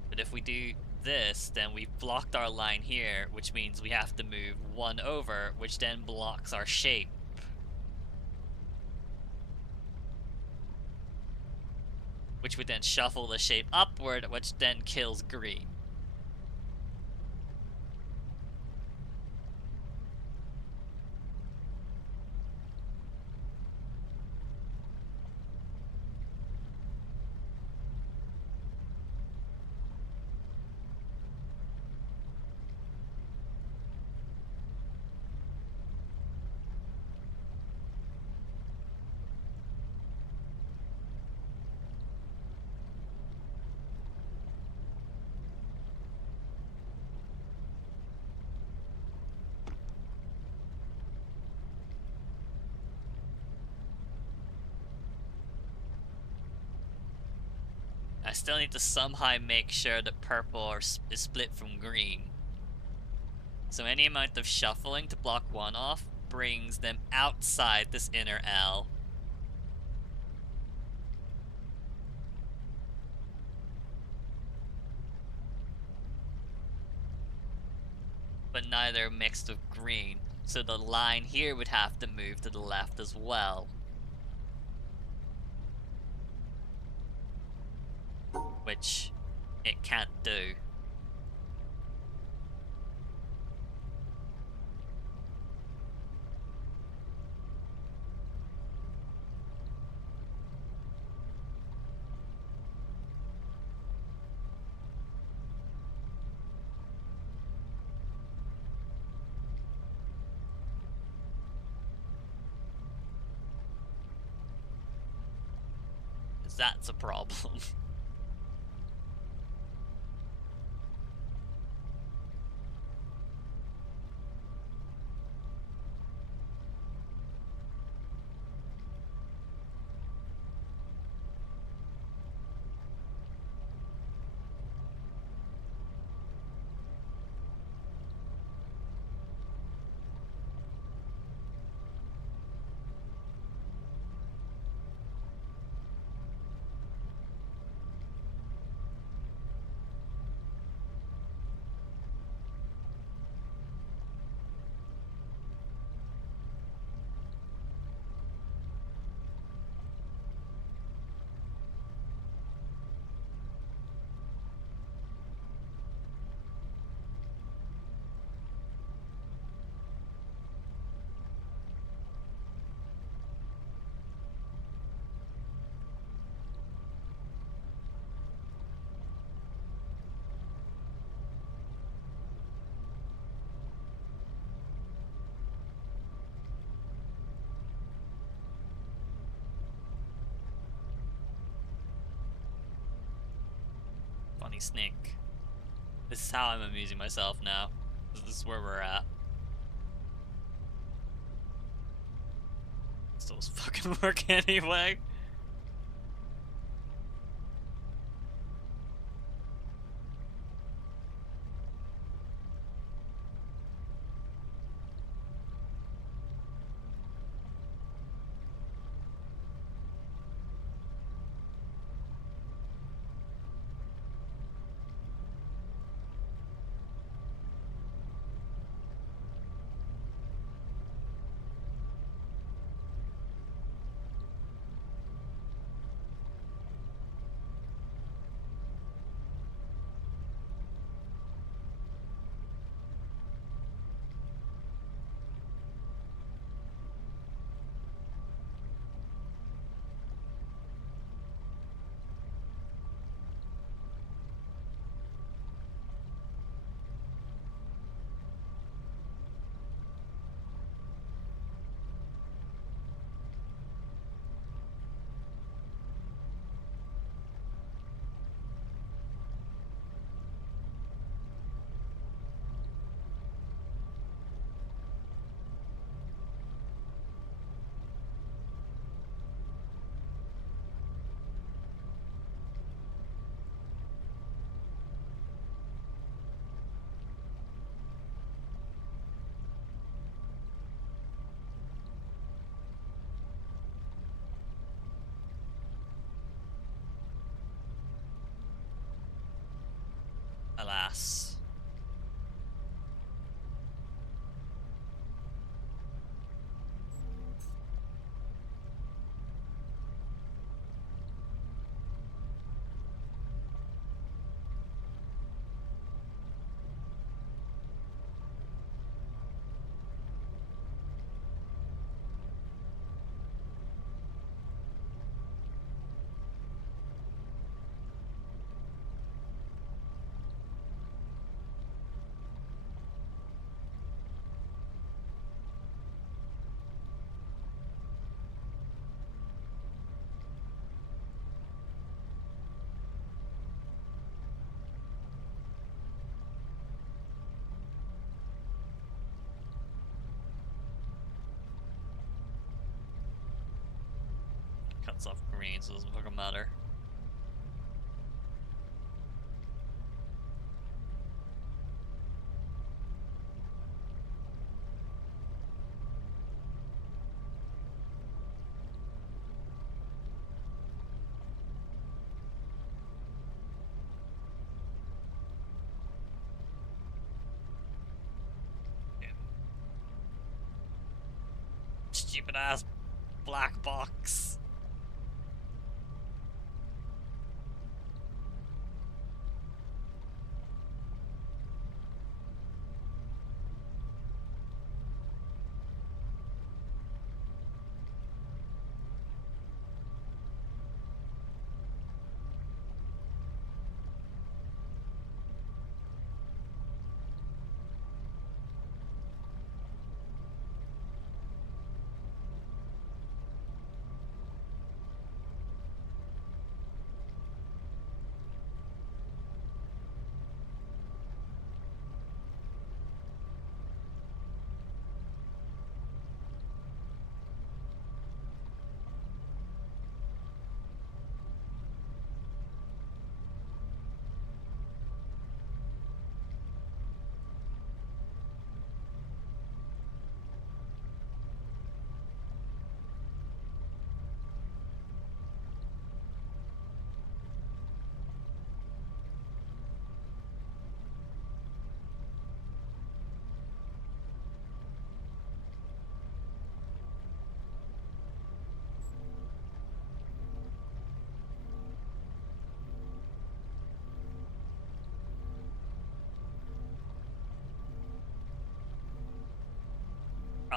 But if we do this, then we've blocked our line here, which means we have to move one over, which then blocks our shape. Which would then shuffle the shape upward, which then kills green. I still need to somehow make sure that purple is split from green. So any amount of shuffling to block one off brings them outside this inner L. But neither mixed with green, so the line here would have to move to the left as well. Which it can't do. That's a problem. Funny snake. This is how I'm amusing myself now. This is where we're at. Still doesn't fucking work anyway. Alas. Cuts off green, so it doesn't fucking matter. Stupid ass black box.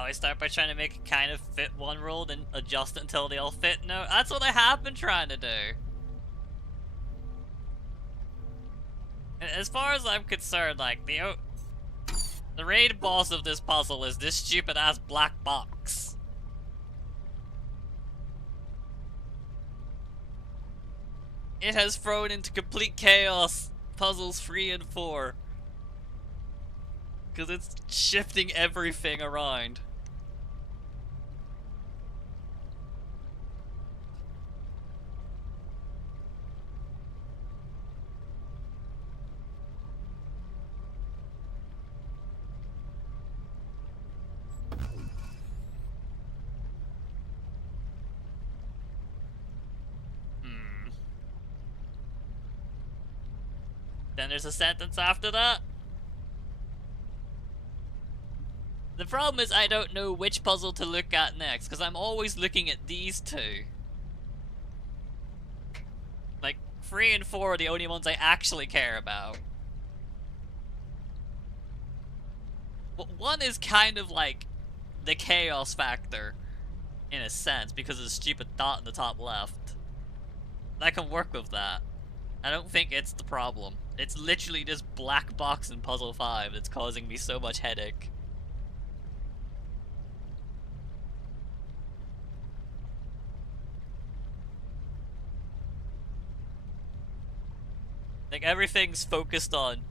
Probably start by trying to make it kind of fit one rule, then adjust it until they all fit. No, that's what I have been trying to do. As far as I'm concerned, like, the raid boss of this puzzle is this stupid-ass black box. It has thrown into complete chaos puzzles 3 and 4. Because it's shifting everything around. Then there's a sentence after that. The problem is I don't know which puzzle to look at next, because I'm always looking at these two. Like, 3 and 4 are the only ones I actually care about. But 1 is kind of like the chaos factor, in a sense, because of the stupid dot in the top left. I can work with that. I don't think it's the problem. It's literally this black box in Puzzle 5 that's causing me so much headache. Like, everything's focused on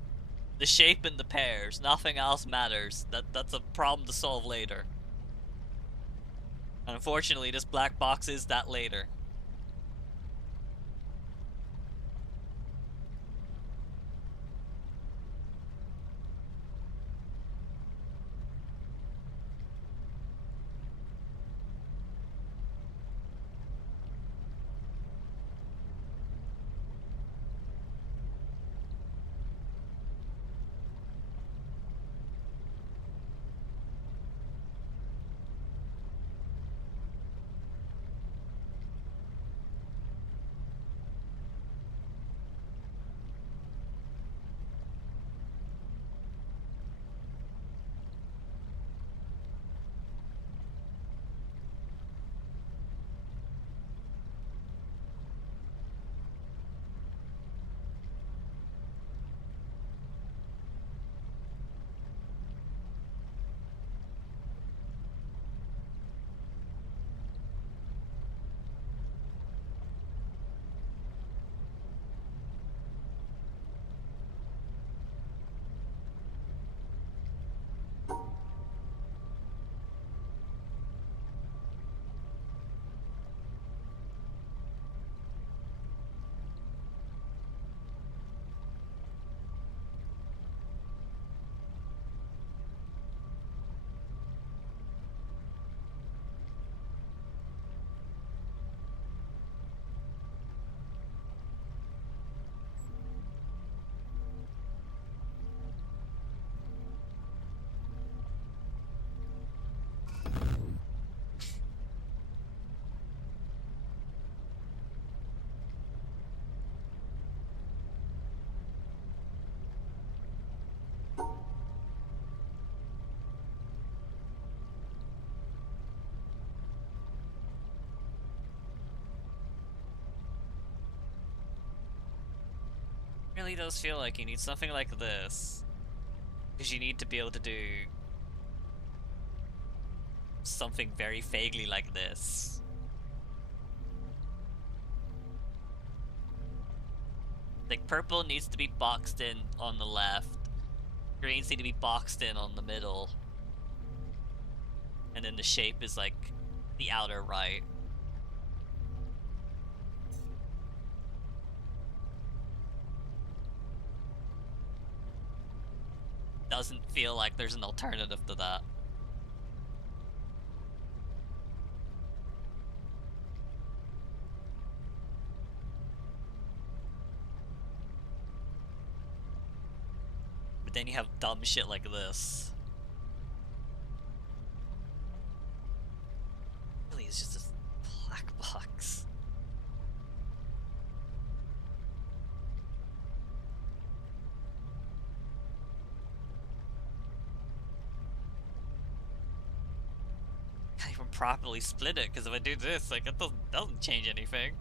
the shape and the pairs. Nothing else matters. That's a problem to solve later. And unfortunately, this black box is that later. Really does feel like you need something like this. Because you need to be able to do something very vaguely like this. Like, purple needs to be boxed in on the left. Greens need to be boxed in on the middle. And then the shape is like the outer right. Doesn't feel like there's an alternative to that. But then you have dumb shit like this. Really, it's just this black box. Can't even properly split it, because if I do this, like, it doesn't change anything.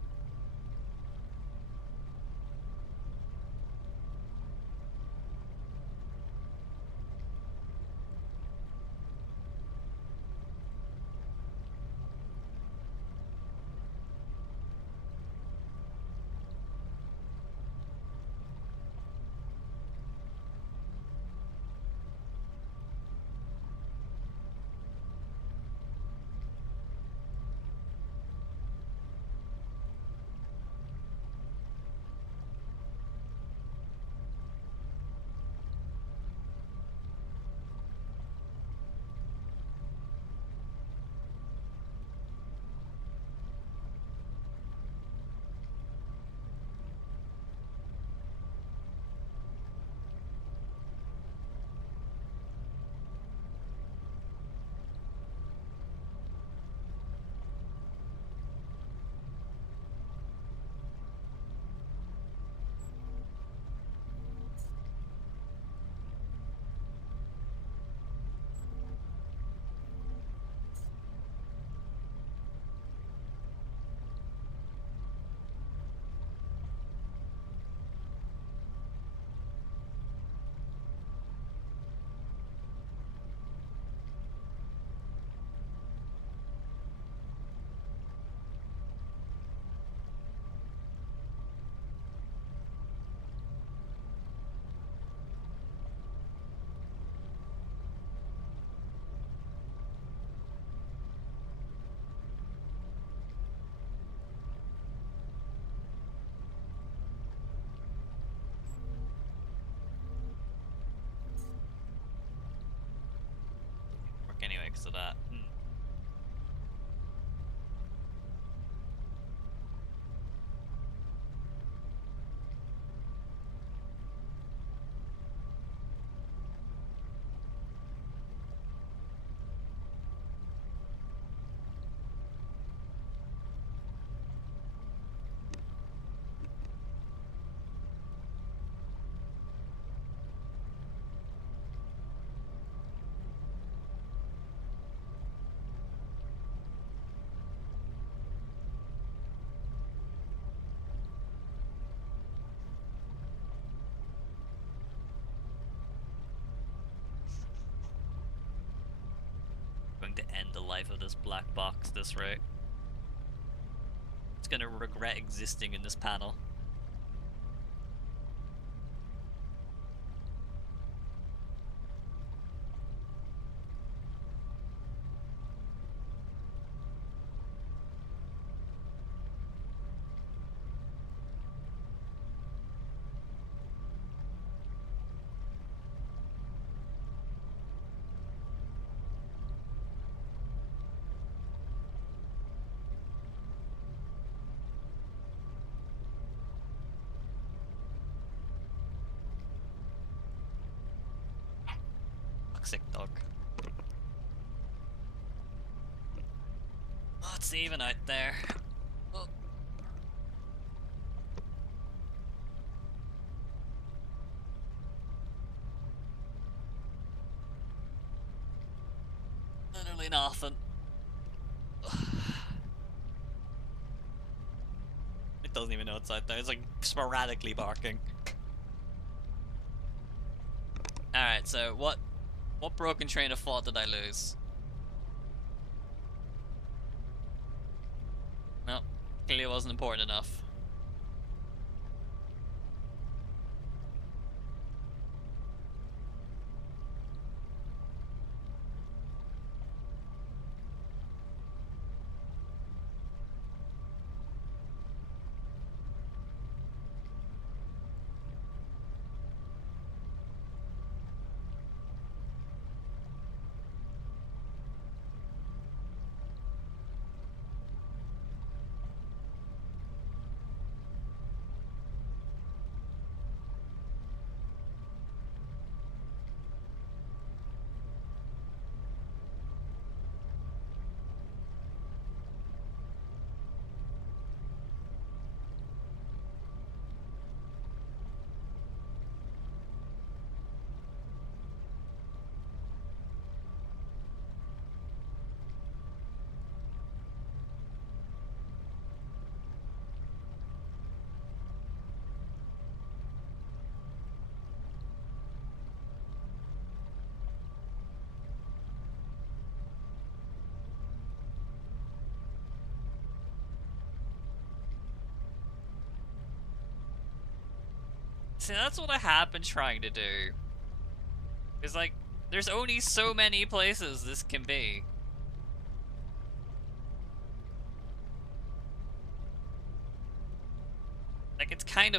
Work anyway, because of that. Going to end the life of this black box this rate. It's gonna regret existing in this panel. Toxic dog. Oh, it's even out there. Oh. Literally nothing. It doesn't even know it's out there. It's like sporadically barking. Alright, so what broken train of thought did I lose? Well, clearly it wasn't important enough. See, that's what I have been trying to do. It's like, there's only so many places this can be. Like, it's kind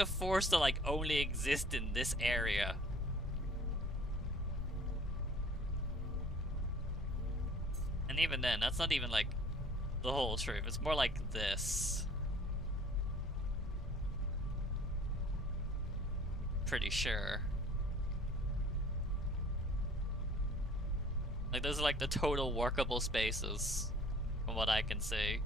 of forced to, like, only exist in this area. And even then, that's not even, like, the whole truth. It's more like this. Pretty sure. Like, those are, like, the total workable spaces, from what I can see.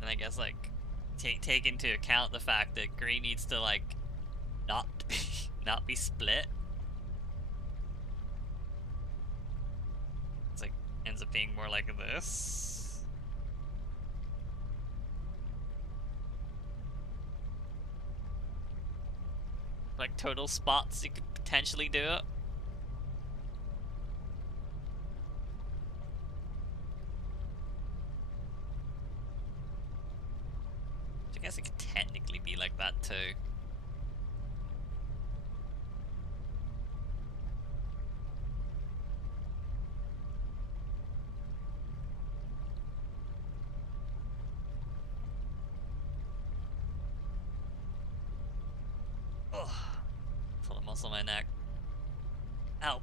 And I guess, like, take into account the fact that green needs to, like, not be, not be split. It's like, ends up being more like this. Like, total spots you could potentially do it. I guess it could technically be like that too. Ugh. Pull a muscle in my neck. Help.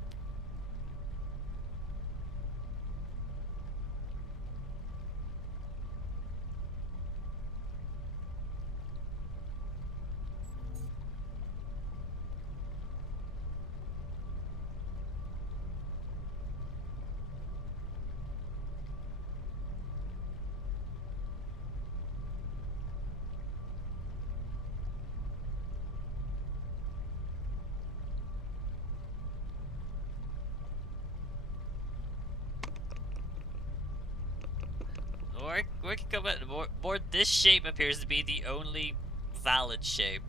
Or it could come at more. This shape appears to be the only valid shape.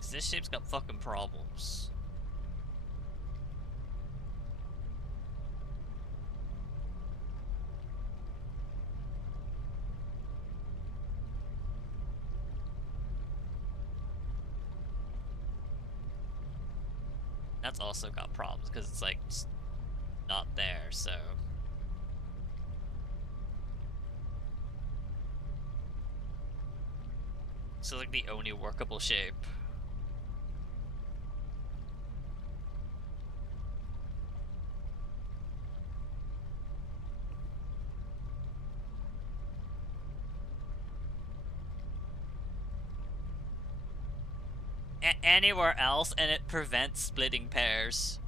Cause this shape's got fucking problems. That's also got problems because it's like just not there, so. So like the only workable shape. Anywhere else, and it prevents splitting pairs.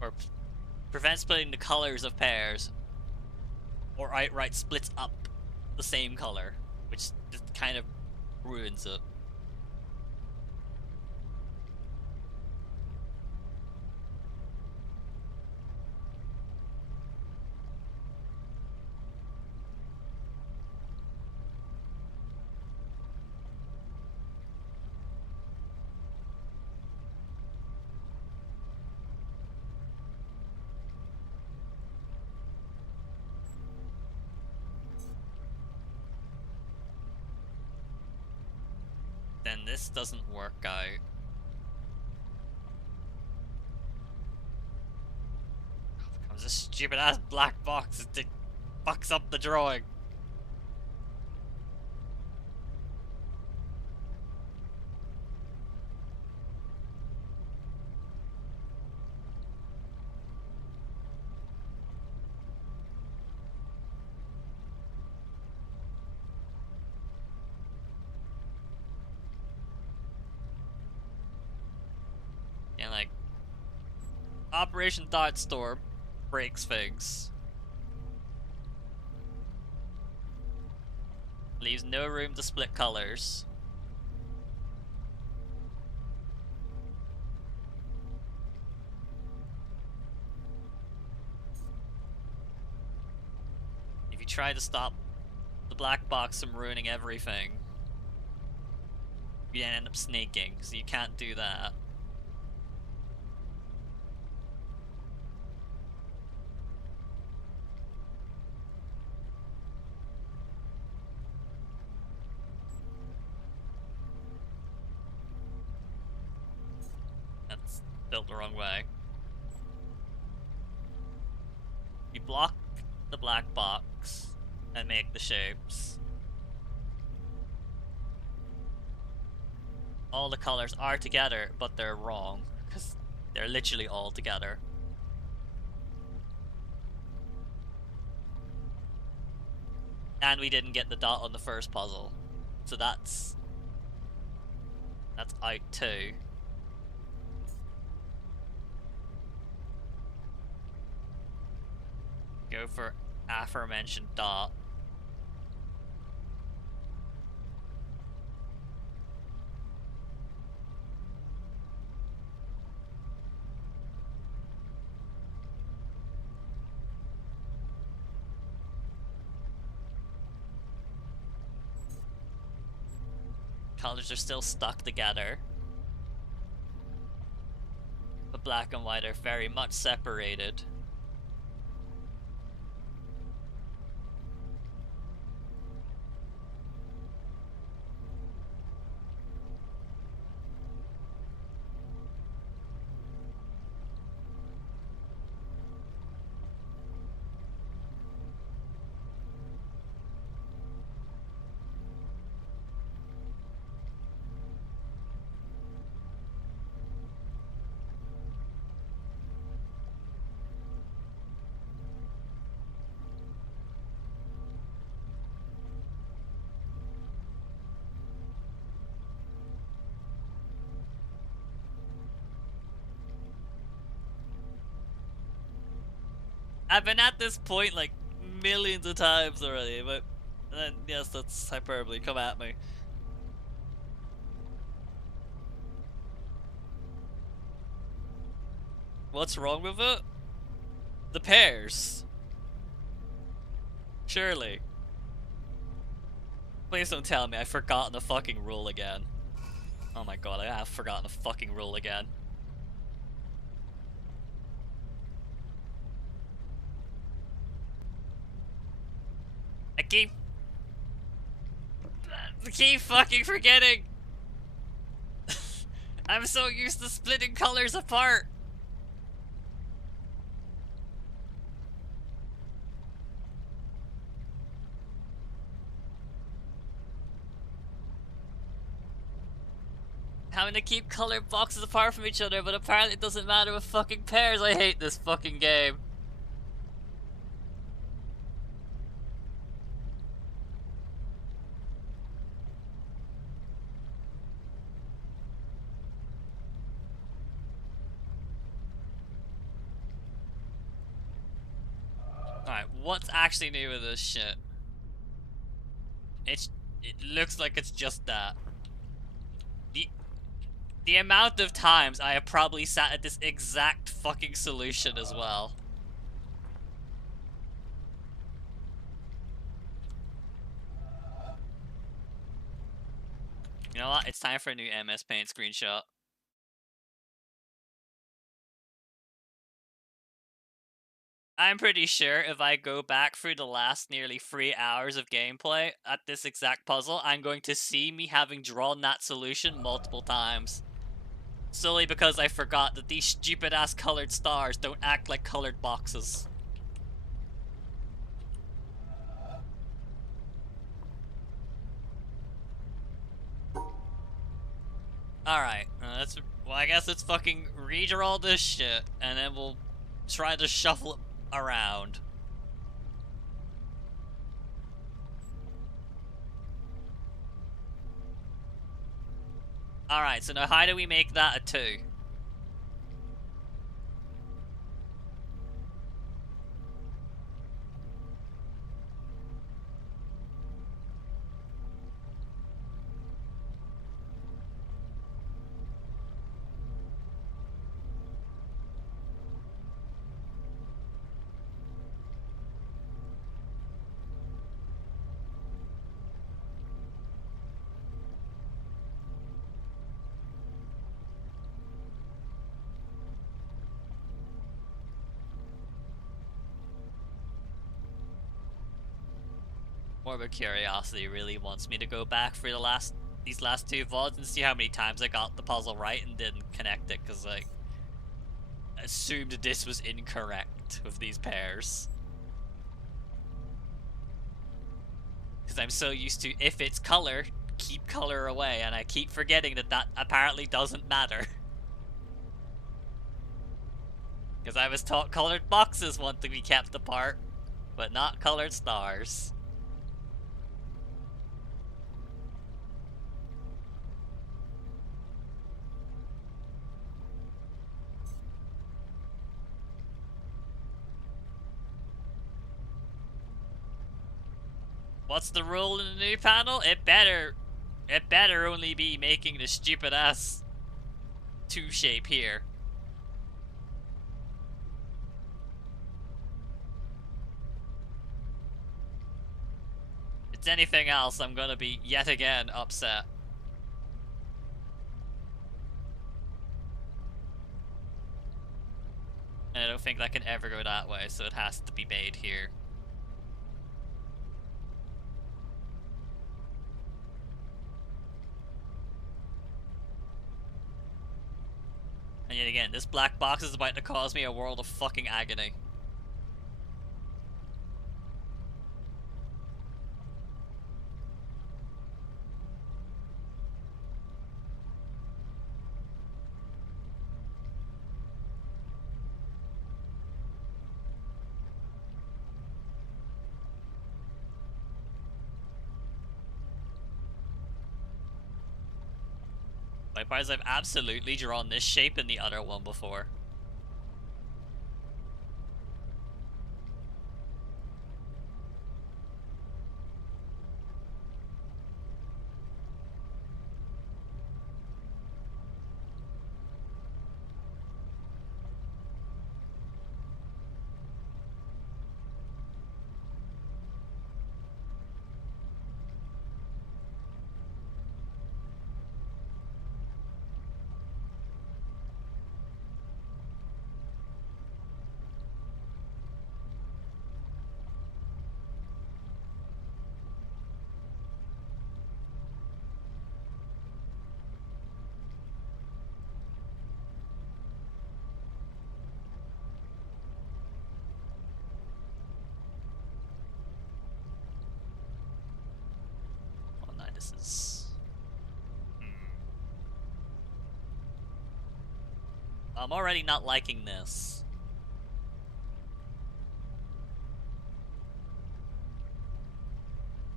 Or prevents splitting the colors of pairs. Or outright splits up the same color, which just kind of ruins it. Then this doesn't work out. Becomes a stupid ass black box that fucks up the drawing. And like, Operation Dartstorm breaks things. Leaves no room to split colors. If you try to stop the black box from ruining everything, you end up snaking, so you can't do that. That's built the wrong way. You block the black box and make the shapes. All the colors are together, but they're wrong, because they're literally all together. And we didn't get the dot on the first puzzle. So that's out too. Go for aforementioned dot. Colors are still stuck together. But black and white are very much separated. I've been at this point like millions of times already, but then yes, that's hyperbole. Come at me. What's wrong with it? The pairs. Surely. Please don't tell me I've forgotten a fucking rule again. Oh my god, I have forgotten a fucking rule again. I keep fucking forgetting. I'm so used to splitting colors apart. Having to keep colored boxes apart from each other, but apparently it doesn't matter with fucking pairs. I hate this fucking game. Alright, what's actually new with this shit? It looks like it's just that. The amount of times I have probably sat at this exact fucking solution as well. You know what? It's time for a new MS Paint screenshot. I'm pretty sure if I go back through the last nearly 3 hours of gameplay at this exact puzzle, I'm going to see me having drawn that solution multiple times. Solely because I forgot that these stupid ass colored stars don't act like colored boxes. Alright, well, I guess let's fucking redraw this shit, and then we'll try to shuffle it around. Alright, so now how do we make that a 2? Morbid curiosity really wants me to go back for these last two VODs and see how many times I got the puzzle right and didn't connect it, because I assumed this was incorrect with these pairs. Because I'm so used to, if it's color, keep color away, and I keep forgetting that that apparently doesn't matter. Because I was taught colored boxes want to be kept apart, but not colored stars. What's the rule in the new panel? It better only be making the stupid ass 2 shape here. If it's anything else, I'm gonna be yet again upset. And I don't think that can ever go that way, so it has to be made here. And yet again, this black box is about to cause me a world of fucking agony. My part is I've absolutely drawn this shape in the other one before. Oh no, this is... I'm already not liking this.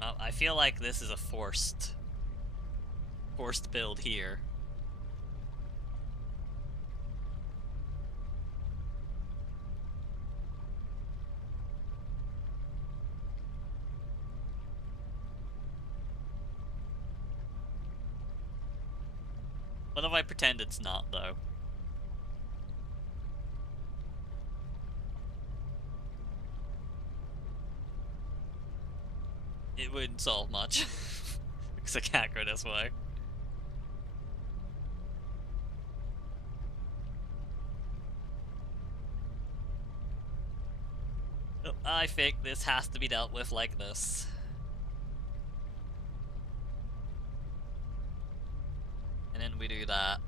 I feel like this is a forced build here. What if I pretend it's not, though? It wouldn't solve much. Because I can't go this way. So I think this has to be dealt with like this. And then we do that.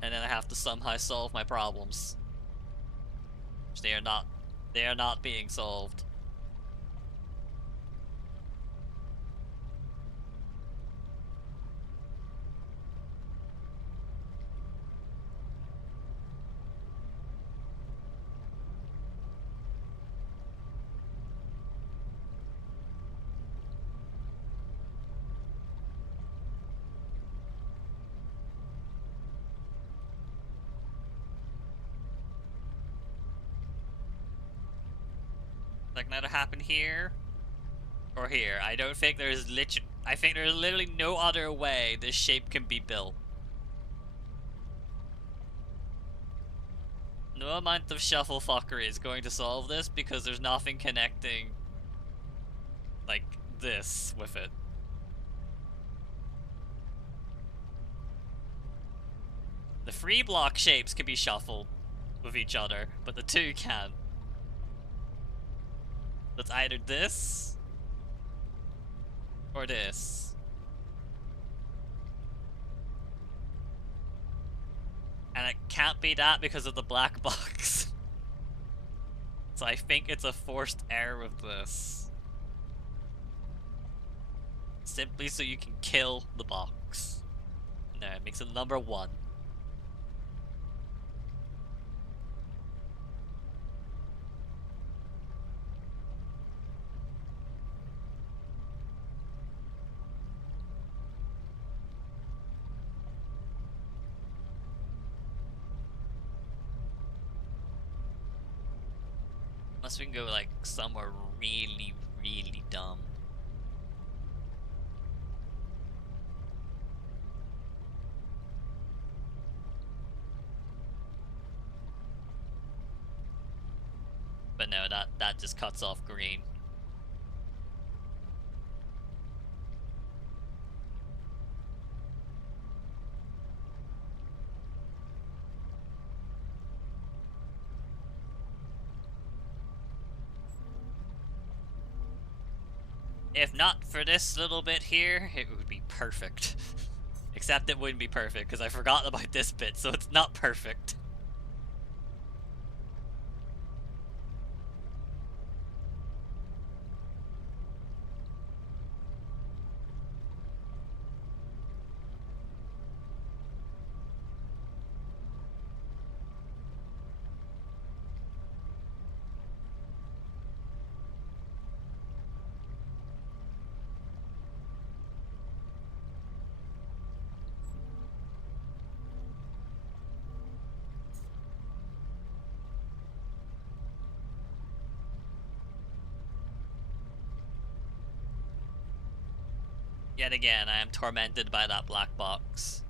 And then I have to somehow solve my problems. Which they are not being solved. That can either happen here or here. I don't think there's I think there's literally no other way this shape can be built. No amount of shuffle fuckery is going to solve this because there's nothing connecting like this with it. The free block shapes can be shuffled, with each other, but the two can. That's either this or this. And it can't be that because of the black box. So I think it's a forced error of this. Simply so you can kill the box. No, it makes it number 1. Unless we can go like somewhere really, really dumb. But no, that just cuts off green. If not for this little bit here, it would be perfect. Except it wouldn't be perfect, because I forgot about this bit, so it's not perfect. Yet again, I am tormented by that black box.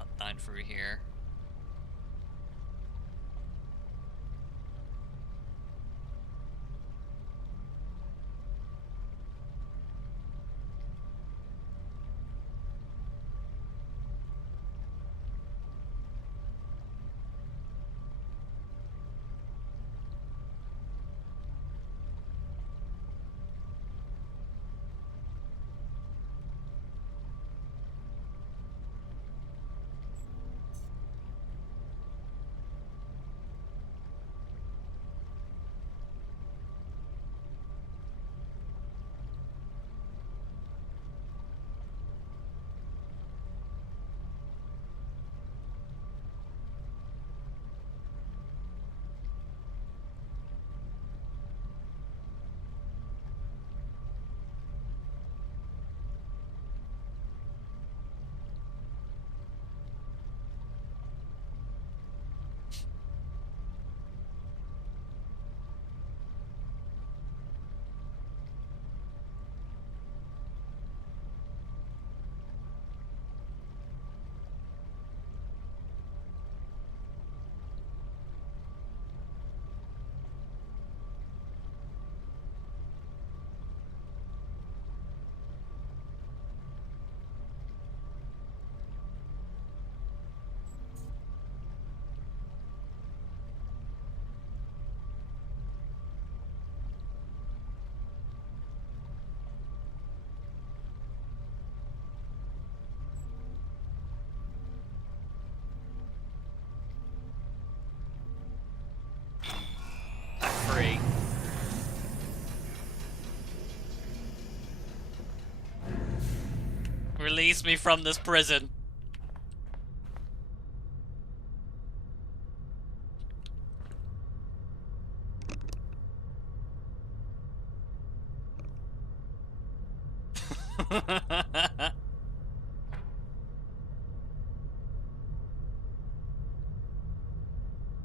Up, down through here. I'm free. Release me from this prison.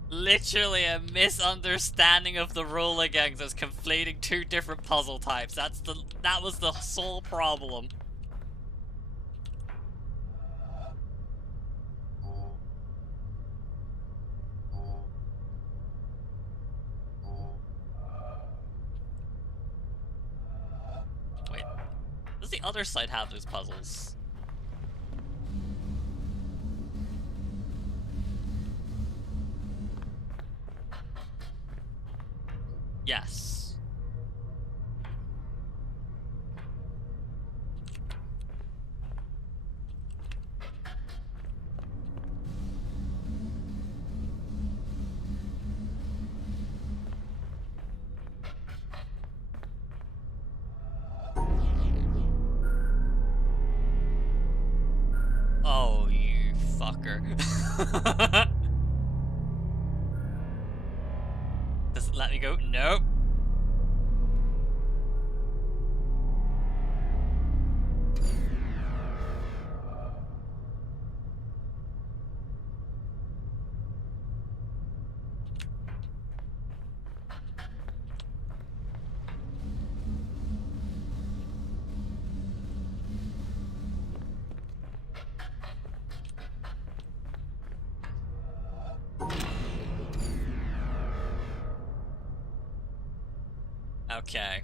Literally a misunderstanding of the rule again, that's conflating two different puzzle types. That was the sole problem. the other side have those puzzles? Yes. Oh, you fucker. Does it let me go? Nope. Okay.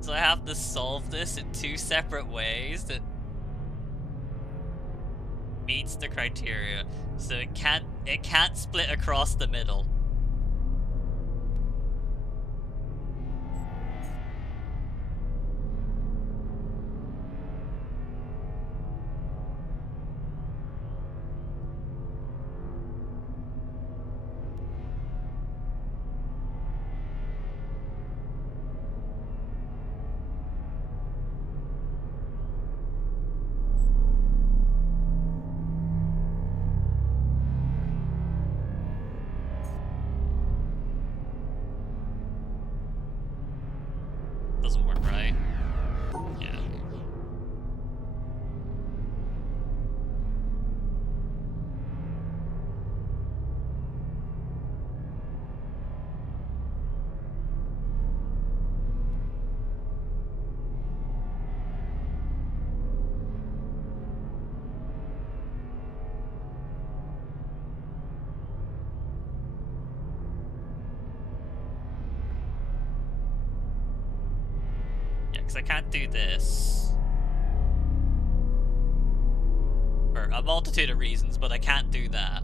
So I have to solve this in 2 separate ways that meets the criteria. So it can't split across the middle. Doesn't work, right? Yeah. Yeah, because I can't do this. For a multitude of reasons, but I can't do that.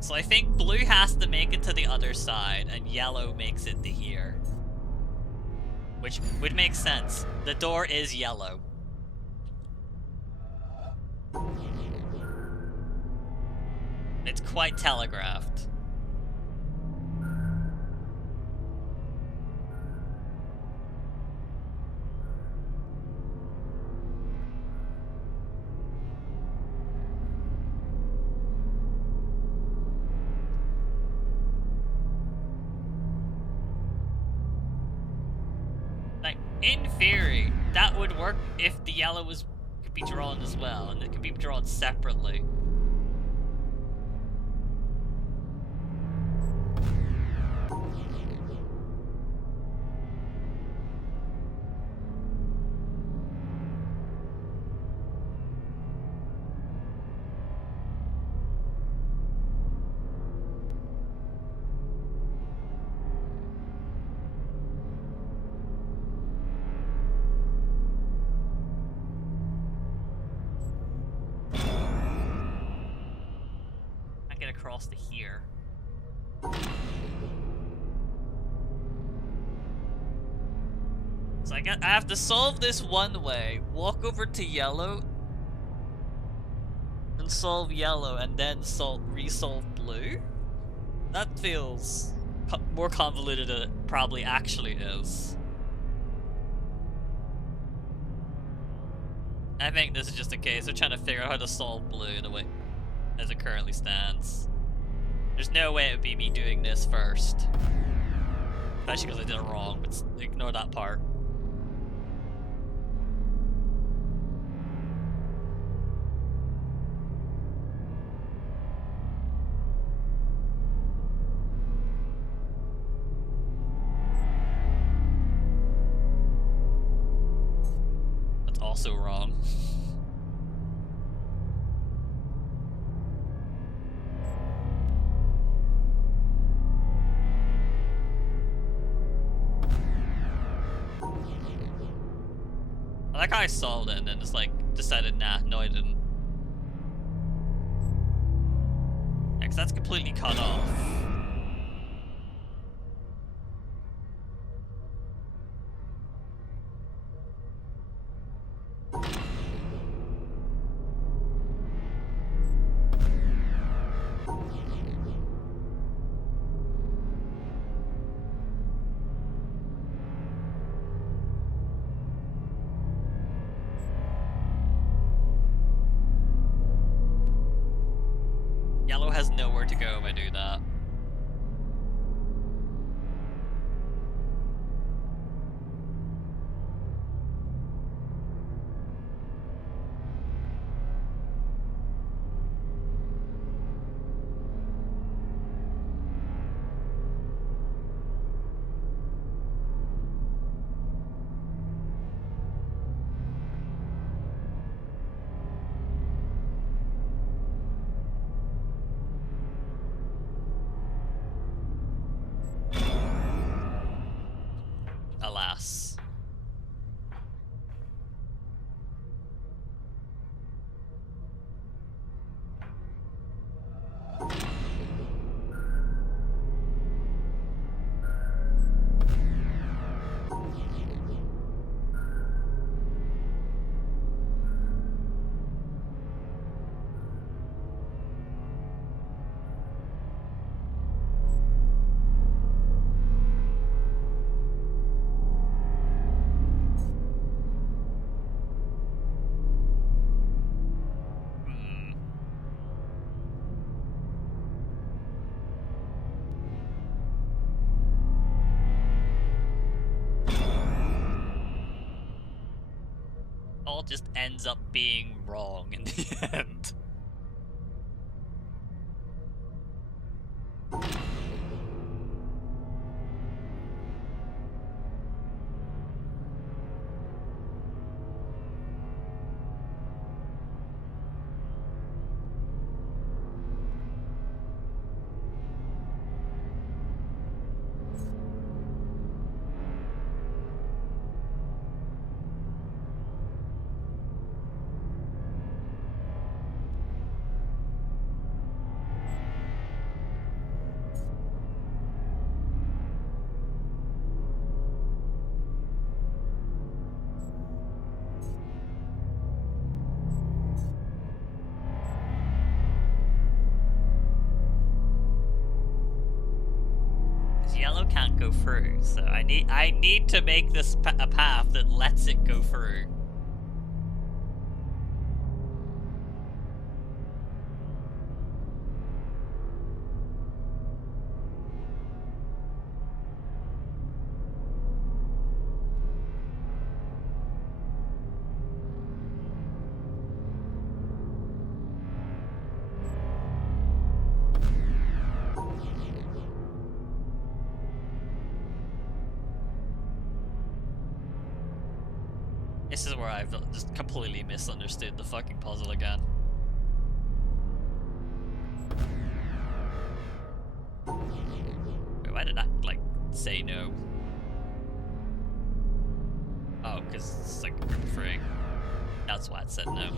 So I think blue has to make it to the other side, and yellow makes it to here. Which would make sense. The door is yellow. It's quite telegraphed. Like, in theory, that would work if the yellow could be drawn as well, and it can be drawn separately. Get across to here. So I have to solve this one way, walk over to yellow, and solve yellow, and then resolve blue? That feels more convoluted than it probably actually is. I think this is just a case of trying to figure out how to solve blue the way as it currently stands. There's no way it would be me doing this first. Especially because I did it wrong, but ignore that part. also wrong. I like how I solved it and then just like decided, nah, no I didn't. Yeah, 'cause that's completely cut off. Yellow has nowhere to go if I do that. Alas. All just ends up being wrong in the end. Yellow can't go through, so I need to make this a path that lets it go through. This is where I've just completely misunderstood the fucking puzzle again. Wait, why did I, like, say no? Oh, because it's like group free. That's why it said no.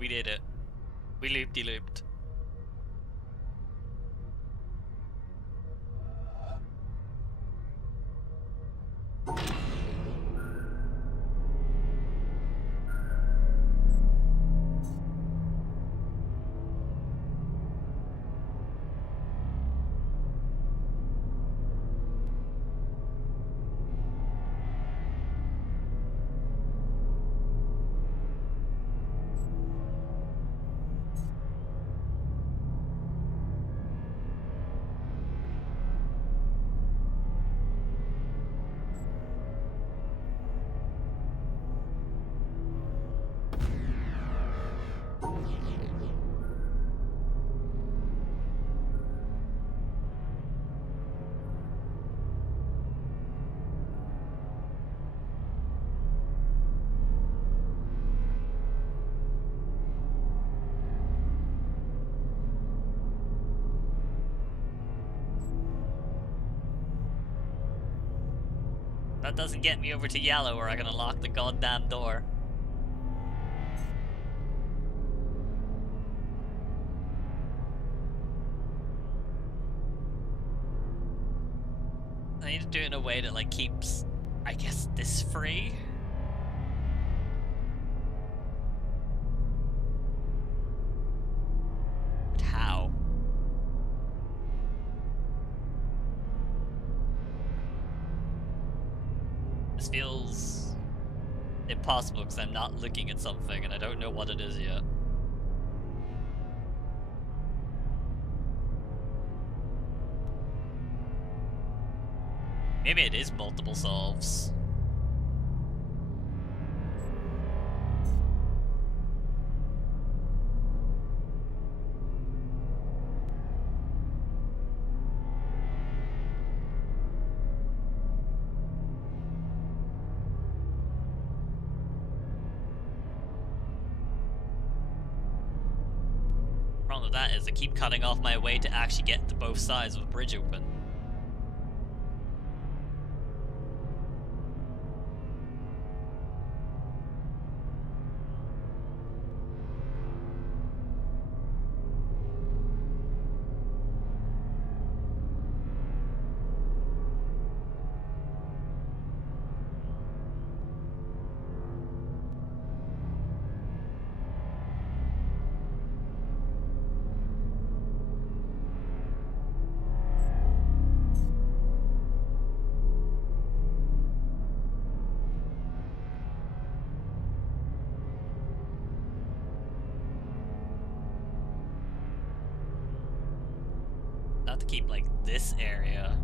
We did it. We looped-de-looped. That doesn't get me over to yellow or I can unlock the goddamn door. I need to do it in a way that like keeps, I guess, this free. But how? This feels impossible because I'm not looking at something and I don't know what it is yet. Maybe it is multiple solves. Problem with that is I keep cutting off my way to actually get to both sides of the bridge open. Not to keep like this area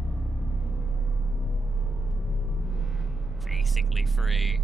basically free.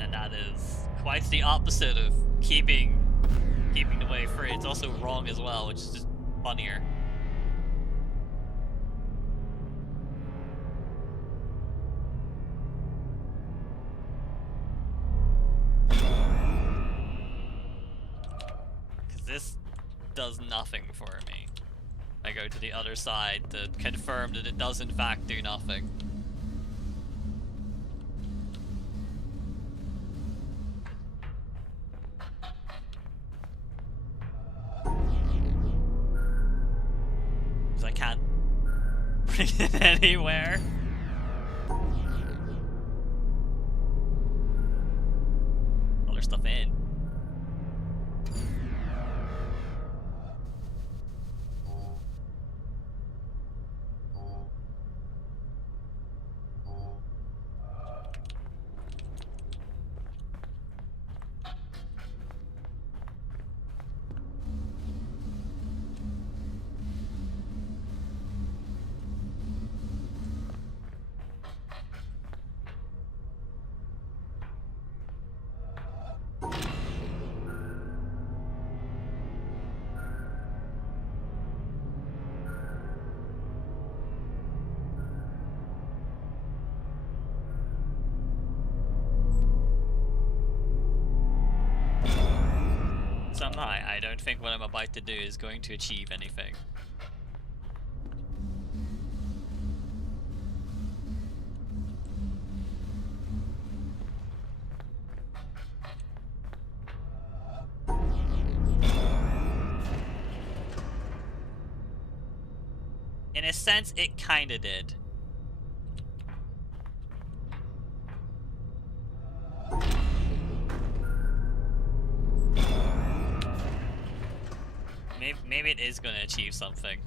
And that is quite the opposite of keeping the way free. It's also wrong as well, which is just funnier. Because this does nothing for me. I go to the other side to confirm that it does in fact do nothing. Because I can't bring it anywhere. Other stuff in. Somehow, I don't think what I'm about to do is going to achieve anything. In a sense, it kinda did. Maybe it is going to achieve something.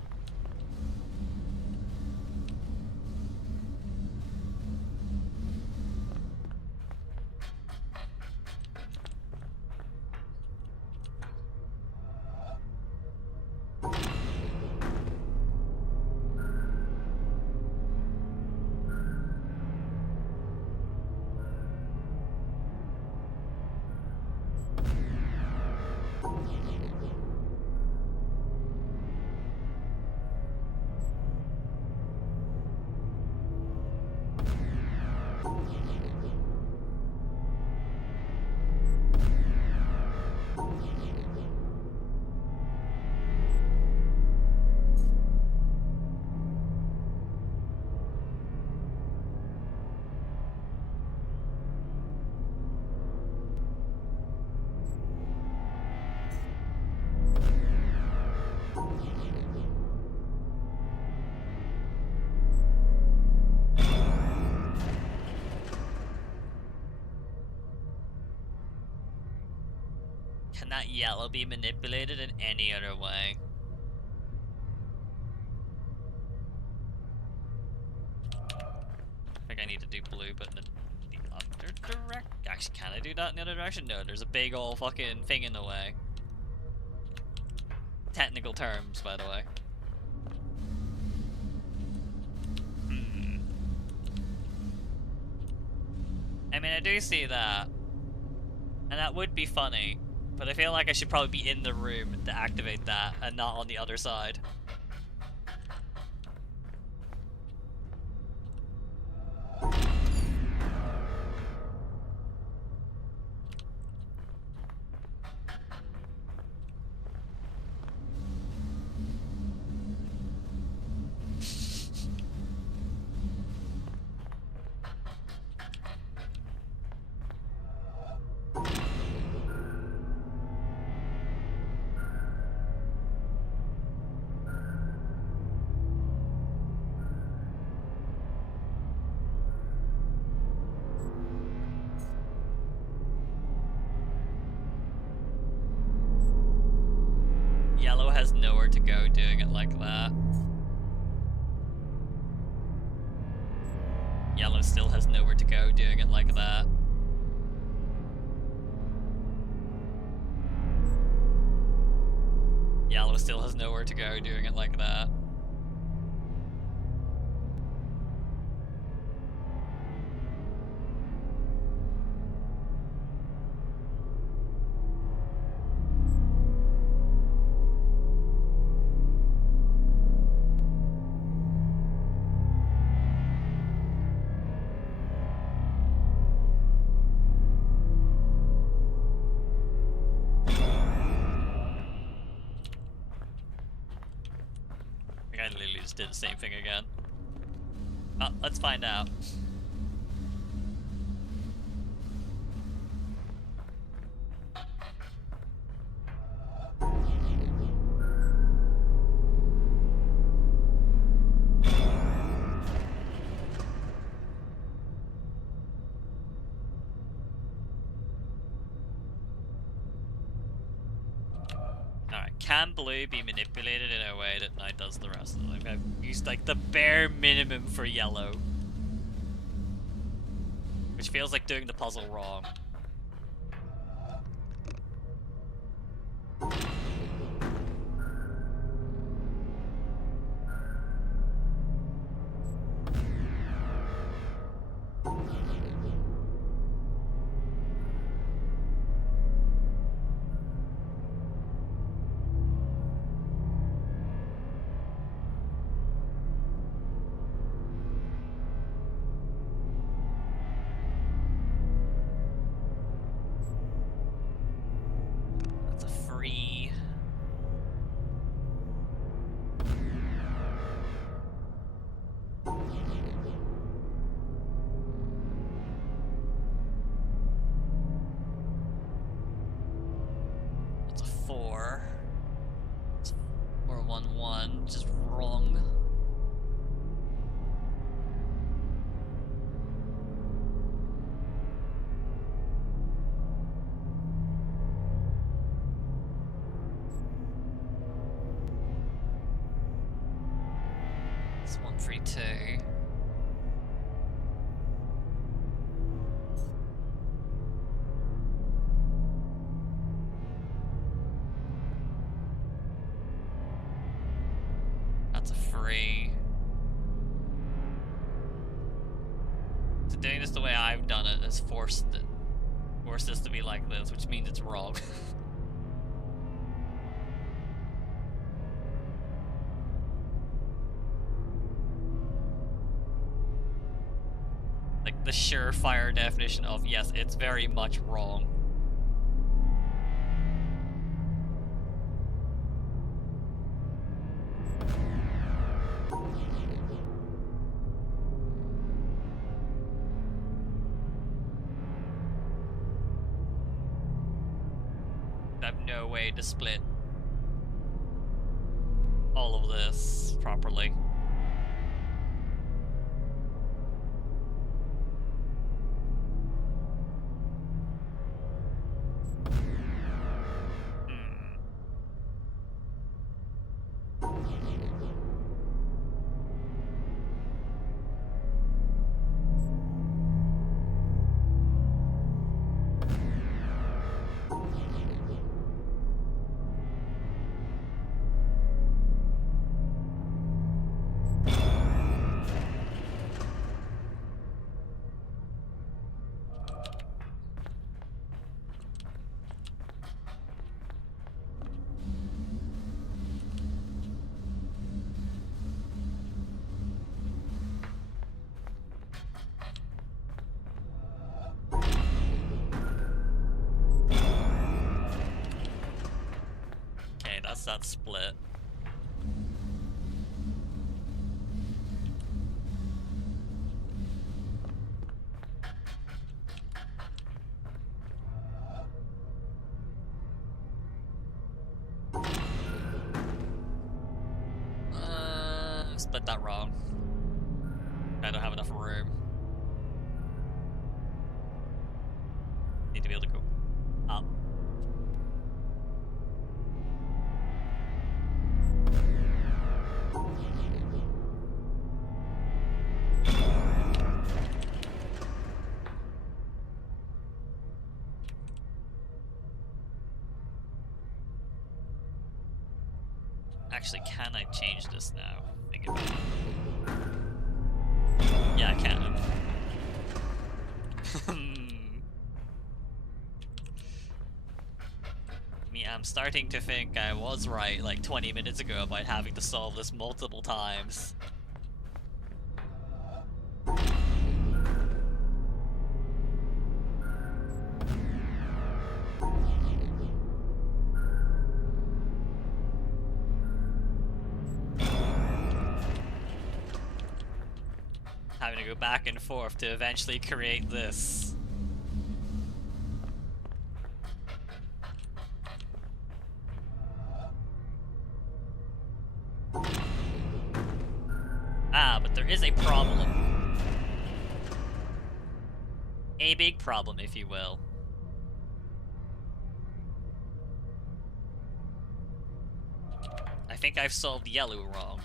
Can that yellow be manipulated in any other way? I think I need to do blue, but in the other direction. Actually, can I do that in the other direction? No, there's a big old fucking thing in the way. Technical terms, by the way. I mean, I do see that. And that would be funny. But I feel like I should probably be in the room to activate that and not on the other side. Yellow has nowhere to go doing it like that. Yellow still has nowhere to go doing it like that. Yellow still has nowhere to go doing it like that. I literally just did the same thing again. Oh, let's find out. Alright, can blue be manipulated in a way that now does the rest of it? Like, I've used like the bare minimum for yellow. Which feels like doing the puzzle wrong. That's a free. That's a 4. It's 4-1-1, just wrong. It's 1-3-2. That's a free. So doing this the way I've done it has forced this to be like this, which means it's wrong. Like the surefire definition of yes, it's very much wrong. I have no way to split all of this properly. that's that split. Split that wrong. I don't have enough room. Need to be able to go up. Actually, can I change this now? Think about it. Yeah, I can. I'm starting to think I was right like 20 minutes ago about having to solve this multiple times. Having to go back and forth to eventually create this. Ah, but there is a problem. A big problem, if you will. I think I've solved yellow wrong.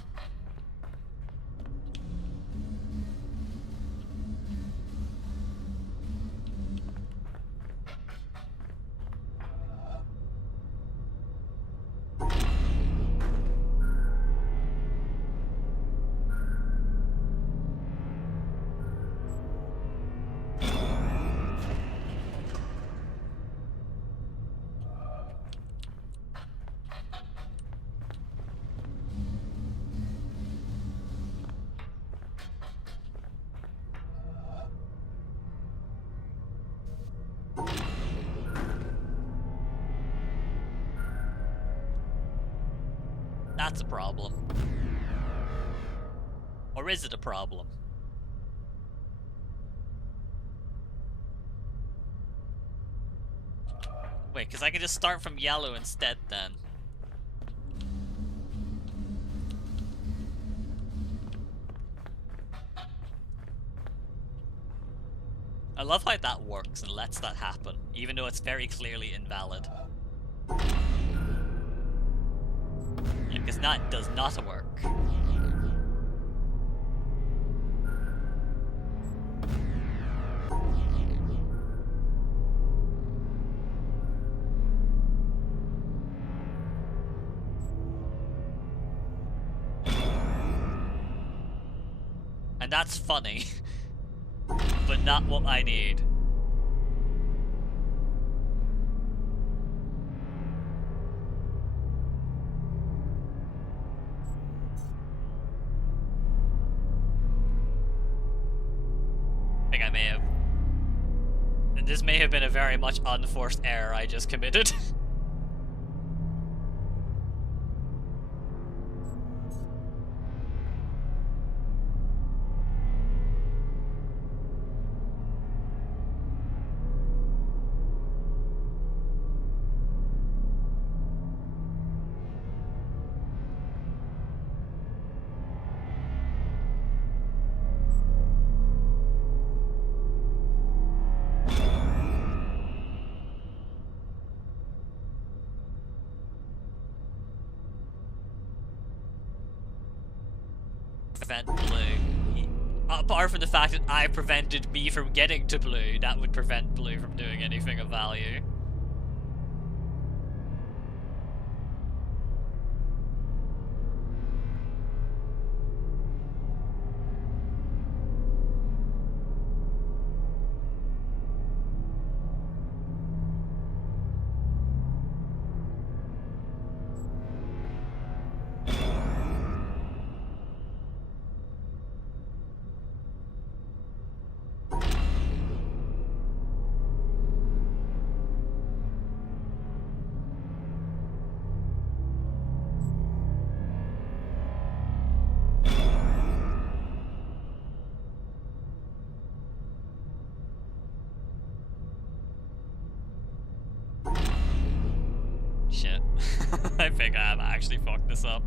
That's a problem. Or is it a problem? Wait, because I can just start from yellow instead then. I love how that works and lets that happen, even though it's very clearly invalid. Yeah, because that does not work. And that's funny, but not what I need. I think I may have. And this may have been a very much unforced error I just committed. Prevent blue. Apart from the fact that I prevented B from getting to blue, that would prevent blue from doing anything of value. I think I have actually fucked this up.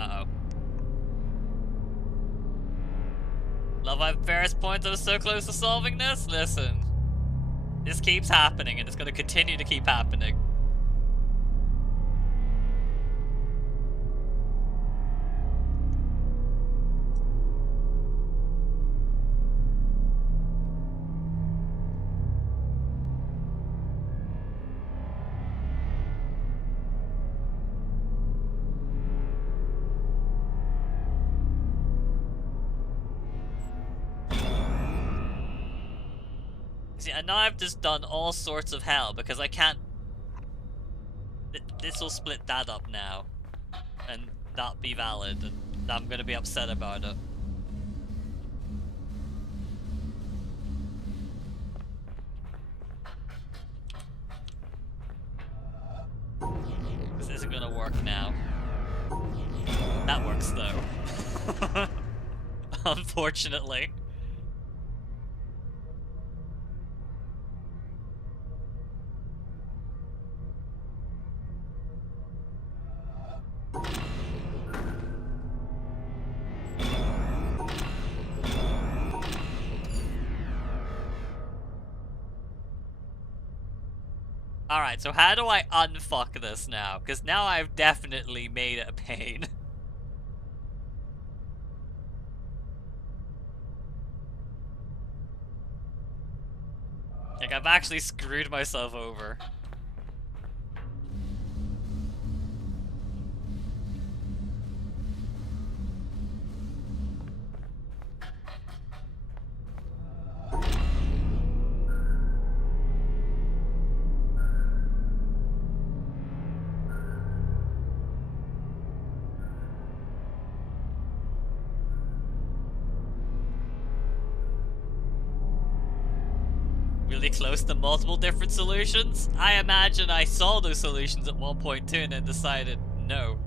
Uh-oh. Love at various points I was so close to solving this? Listen. This keeps happening and it's gonna continue to keep happening. See, and now I've just done all sorts of hell because I can't... This will split that up now. And not be valid, and I'm gonna be upset about it. This isn't gonna work now. That works though. Unfortunately. Alright, so how do I unfuck this now? Because now I've definitely made it a pain. Like, I've actually screwed myself over. Really close to multiple different solutions? I imagine I saw those solutions at one point too and then decided no.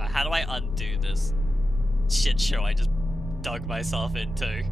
How do I undo this shit show I just dug myself into?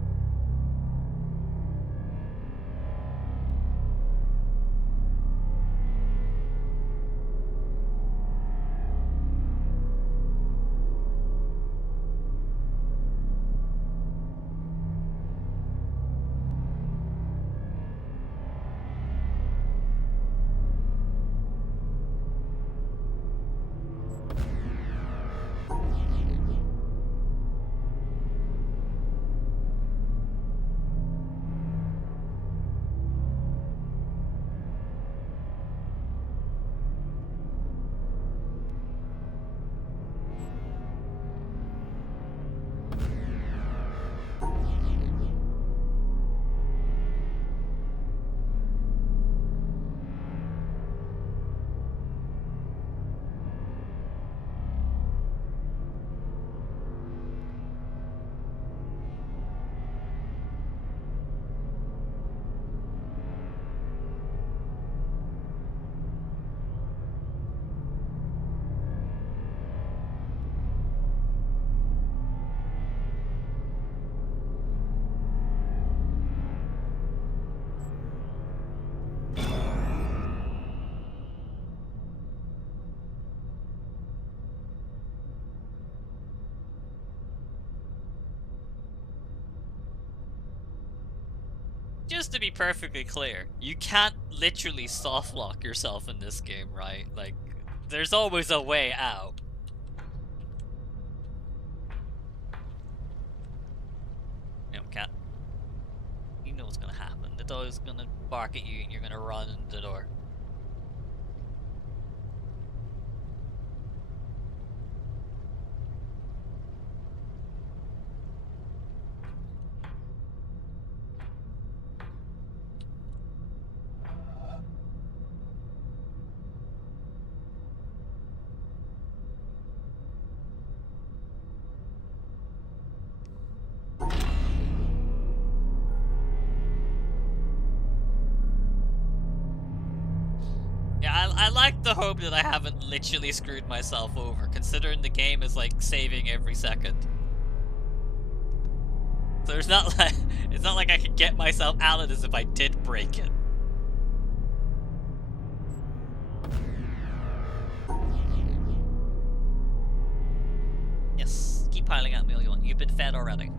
Just to be perfectly clear, you can't literally soft lock yourself in this game, right? Like, there's always a way out. You know, cat. You know what's gonna happen. The dog's gonna bark at you and you're gonna run into the door. like to hope that I haven't literally screwed myself over, considering the game is like saving every second. So it's not like I could get myself out of this if I did break it. Yes, keep piling at me all you want. You've been fed already.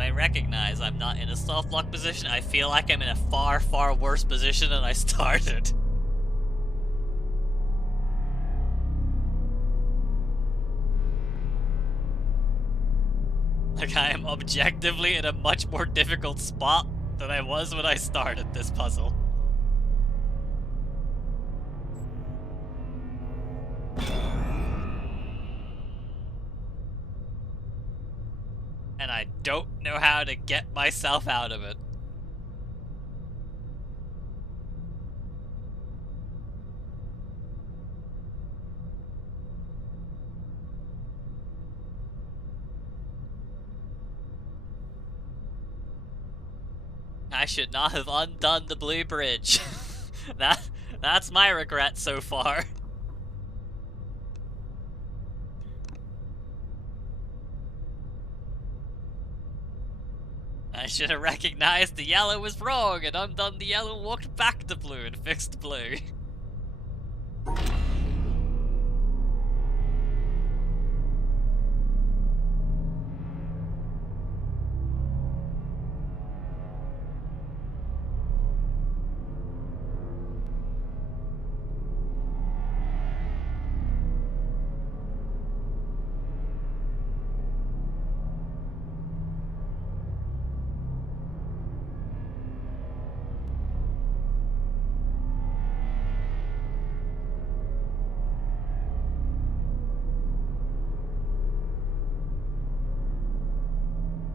I recognize I'm not in a soft lock position. I feel like I'm in a far, far worse position than I started. Like, I am objectively in a much more difficult spot than I was when I started this puzzle. And I don't know how to get myself out of it. I should not have undone the blue bridge. That's my regret so far. I should have recognized the yellow was wrong and undone the yellow, walked back to blue and fixed blue.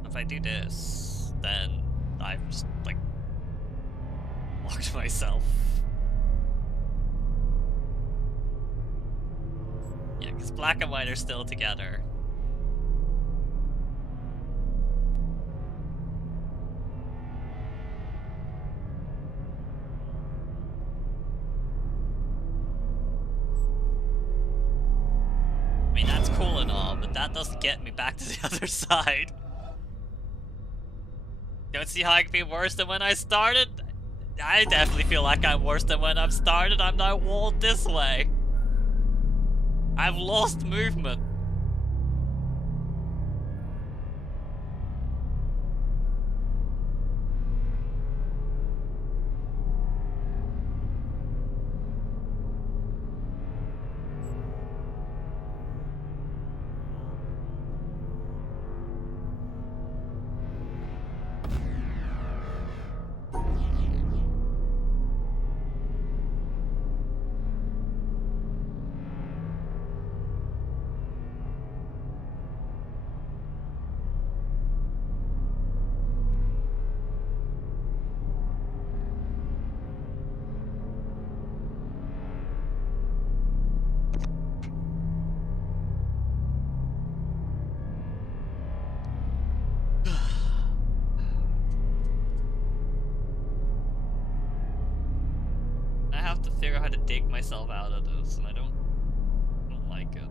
If I do this, then I've just, like, locked myself. Yeah, because black and white are still together. I mean, that's cool and all, but that doesn't get me back to the other side. Don't see how I can be worse than when I started? I definitely feel like I'm worse than when I've started. I'm now walled this way. I've lost movement. I have to figure out how to dig myself out of this, and I don't like it.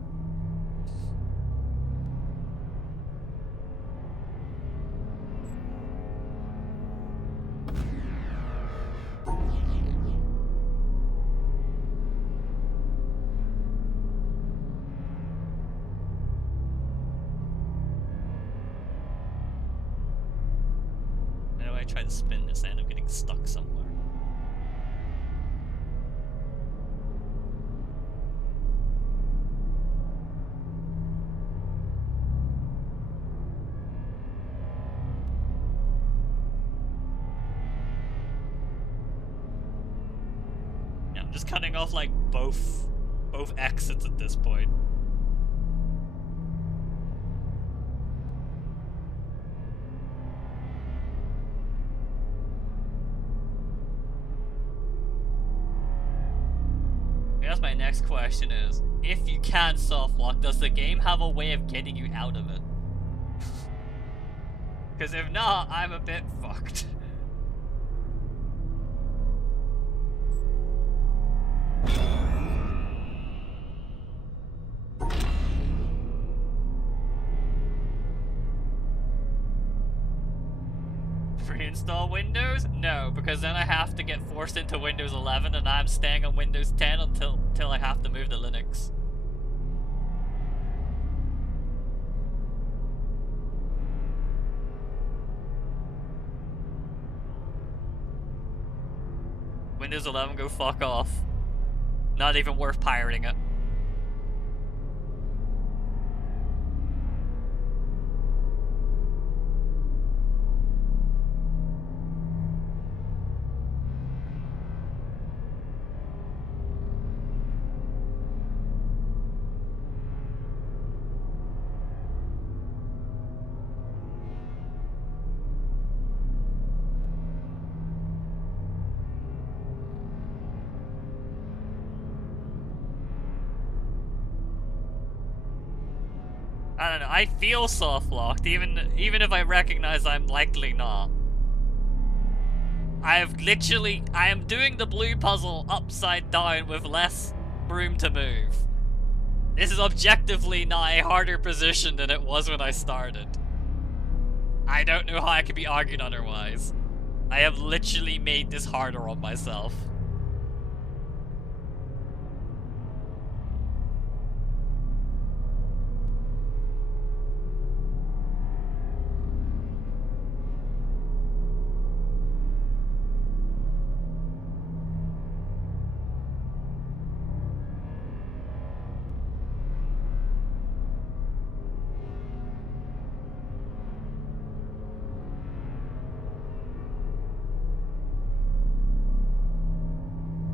How do I try to spin this and I'm getting stuck somewhere? Just cutting off like both exits at this point. I guess my next question is, if you can soft lock, does the game have a way of getting you out of it? Because if not, I'm a bit fucked. Reinstall Windows? No, because then I have to get forced into Windows 11 and I'm staying on Windows 10 until I have to move to Linux. Windows 11, go fuck off. Not even worth pirating it. I don't know, I feel soft-locked, even if I recognize I'm likely not. I am doing the blue puzzle upside down with less room to move. This is objectively not a harder position than it was when I started. I don't know how I could be argued otherwise. I have literally made this harder on myself.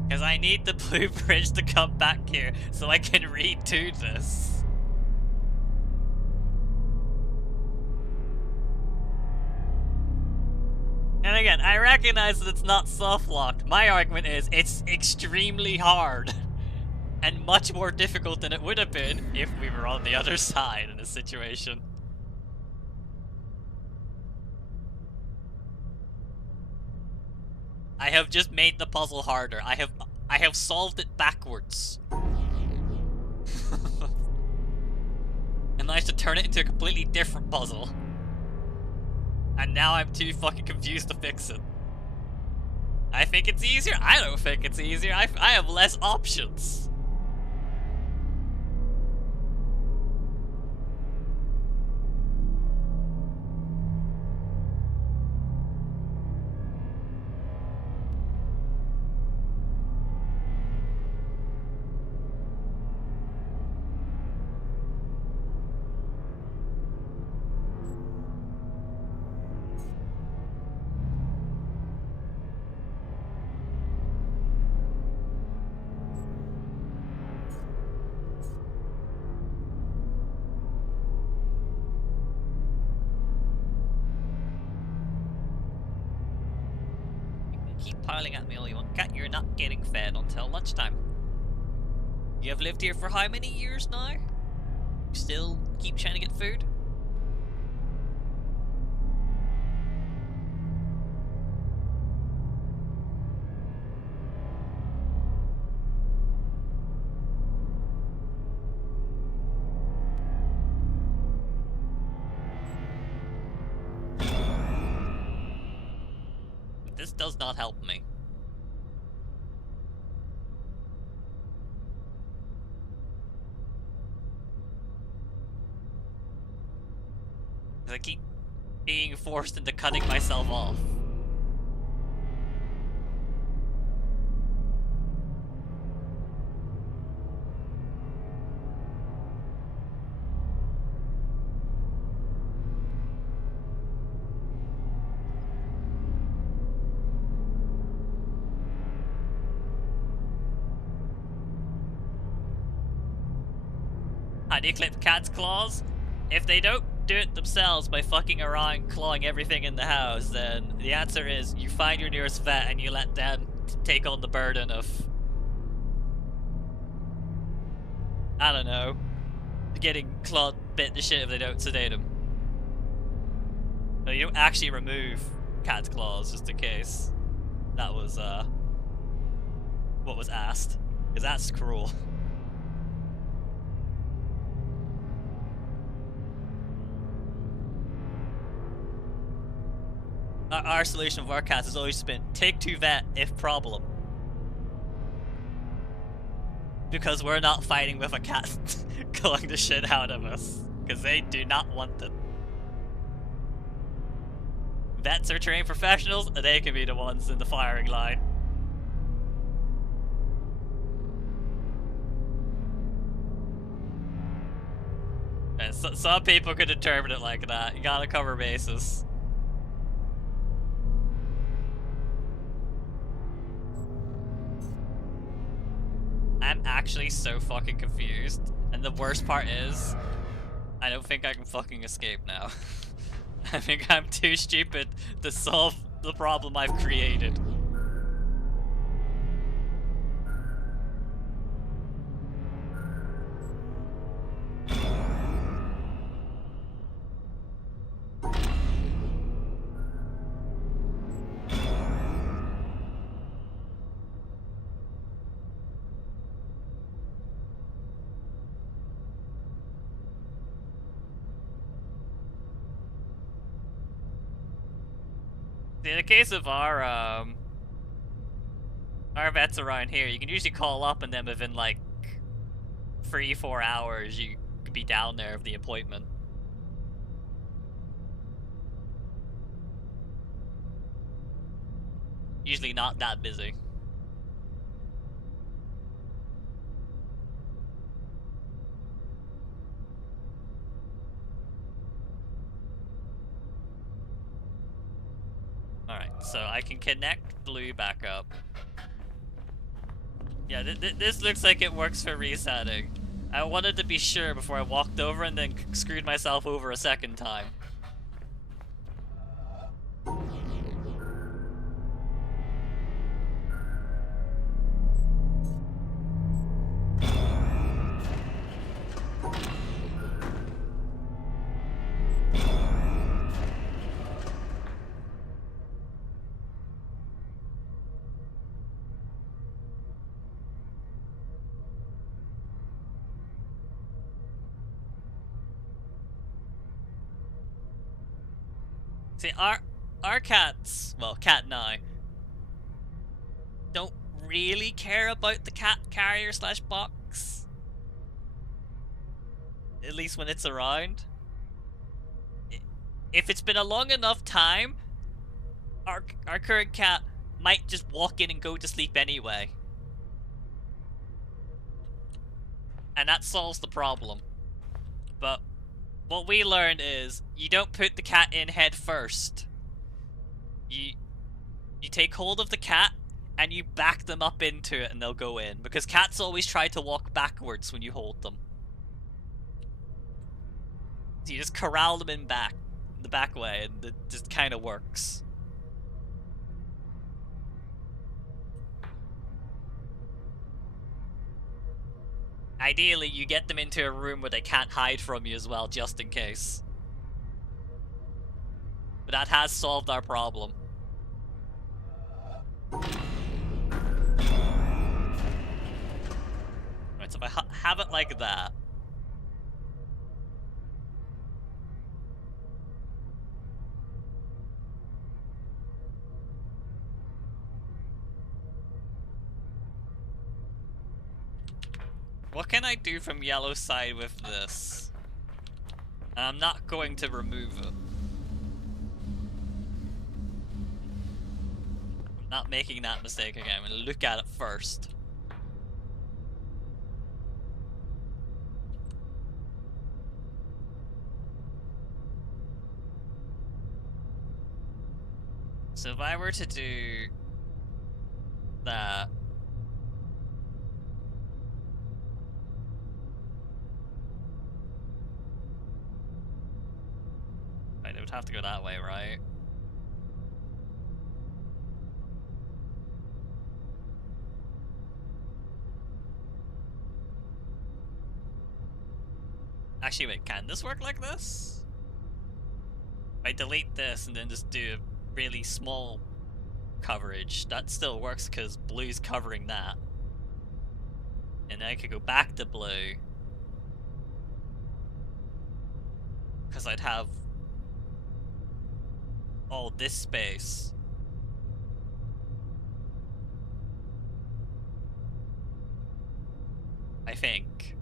Because I need the blue bridge to come back here so I can redo this. And again, I recognize that it's not soft-locked. My argument is it's extremely hard. And much more difficult than it would have been if we were on the other side in this situation. I have just made the puzzle harder. I have solved it backwards. And managed to turn it into a completely different puzzle. And now I'm too fucking confused to fix it. I think it's easier? I don't think it's easier. I have less options. Keep piling at me all you want. Cat, you're not getting fed until lunchtime. You have lived here for how many years now? You still keep trying to get food? This does not help me. Because I keep being forced into cutting myself off. How do you clip cat's claws? If they don't do it themselves by fucking around clawing everything in the house, then the answer is you find your nearest vet and you let them take on the burden of, I don't know, getting clawed bit to shit if they don't sedate them. No, you don't actually remove cat's claws, just in case that was what was asked, because that's cruel. Our solution for our cats has always been take to vet if problem. Because we're not fighting with a cat clawing the shit out of us. Because they do not want it. Vets are trained professionals, and they can be the ones in the firing line. And some people could interpret it like that. You gotta cover bases. I'm actually so fucking confused. And the worst part is, I don't think I can fucking escape now. I think I'm too stupid to solve the problem I've created. In the case of our vets around here, you can usually call up and then within like 3-4 hours you could be down there of the appointment. Usually not that busy. Alright, so I can connect Blue back up. Yeah, this looks like it works for resetting. I wanted to be sure before I walked over and then screwed myself over a second time. See, our cats, well, Cat and I, don't really care about the cat carrier slash box. At least when it's around. If it's been a long enough time, our current cat might just walk in and go to sleep anyway. And that solves the problem. But what we learned is you don't put the cat in head first. You take hold of the cat and you back them up into it and they'll go in, because cats always try to walk backwards when you hold them. So you just corral them in the back way, and it just kind of works. Ideally, you get them into a room where they can't hide from you as well, just in case. But that has solved our problem. Right, so if I have it like that. What can I do from yellow side with this? And I'm not going to remove it. I'm not making that mistake again. I'm going to look at it first. So if I were to do that, would have to go that way, right? Actually, wait, can this work like this? If I delete this and then just do a really small coverage, that still works because blue's covering that. And then I could go back to blue. Because I'd have all this space. I think.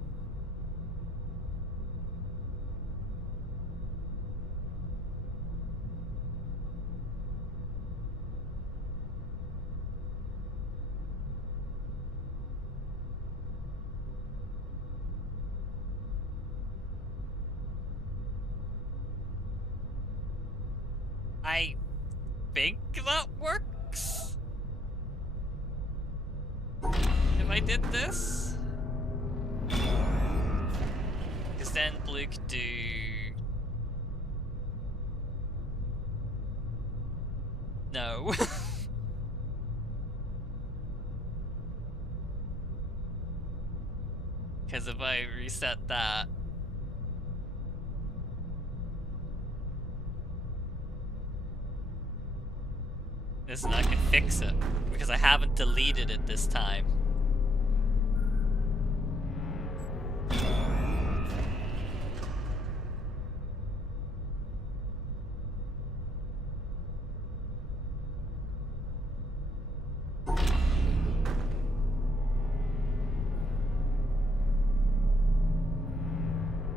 I think that works? If I did this? Because then blue could do... No. Because if I reset that... Listen, I can fix it. Because I haven't deleted it this time.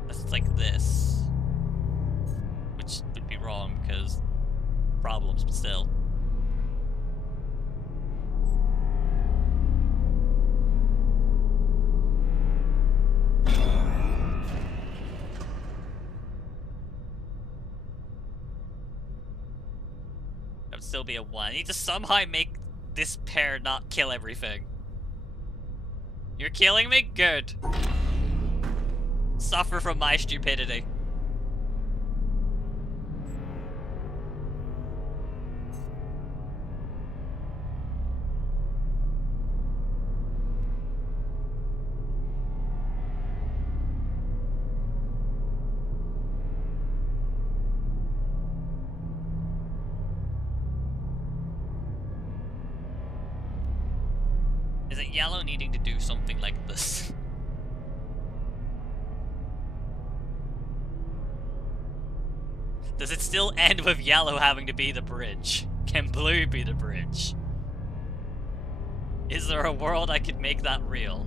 It's like this. Which would be wrong because problems, but still. That would still be a 1. I need to somehow make this pair not kill everything. You're killing me? Good. Suffer from my stupidity. Is it yellow needing to do something like this? Does it still end with yellow having to be the bridge? Can blue be the bridge? Is there a world I could make that real?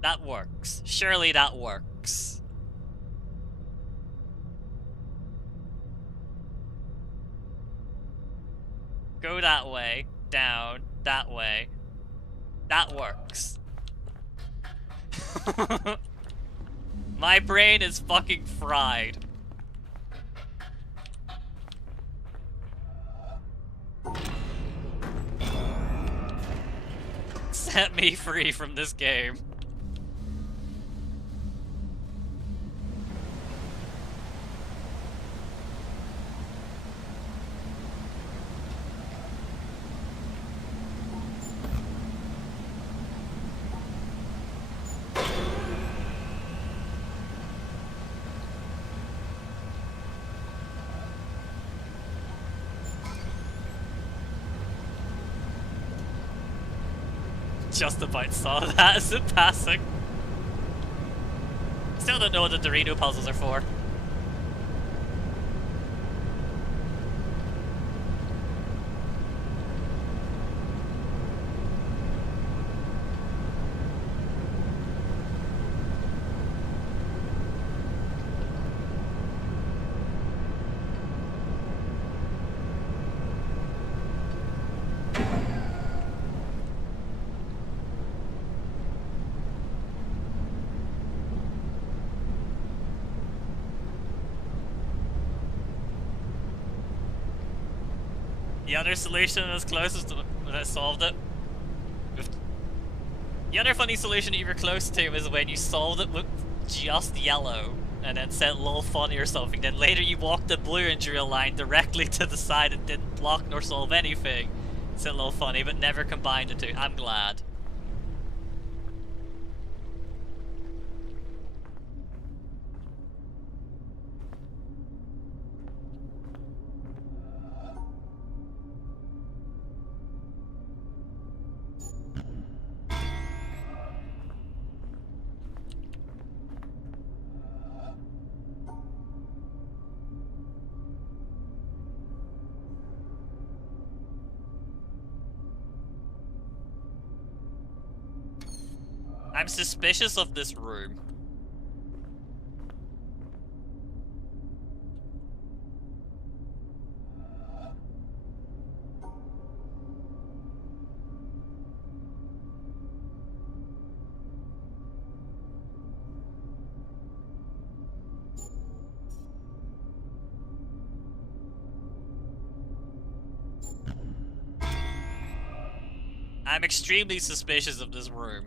That works. Surely that works. Go that way, down, that way. That works. My brain is fucking fried. Set me free from this game. Just about saw that as it passing. Still don't know what the Dorito puzzles are for. The other solution was closest to when I solved it. The other funny solution you were close to was when you solved it with just yellow and then said lol funny or something. Then later you walked the blue and drew a line directly to the side and didn't block nor solve anything. Said lol funny, but never combined the two. I'm glad. I'm suspicious of this room. I'm extremely suspicious of this room.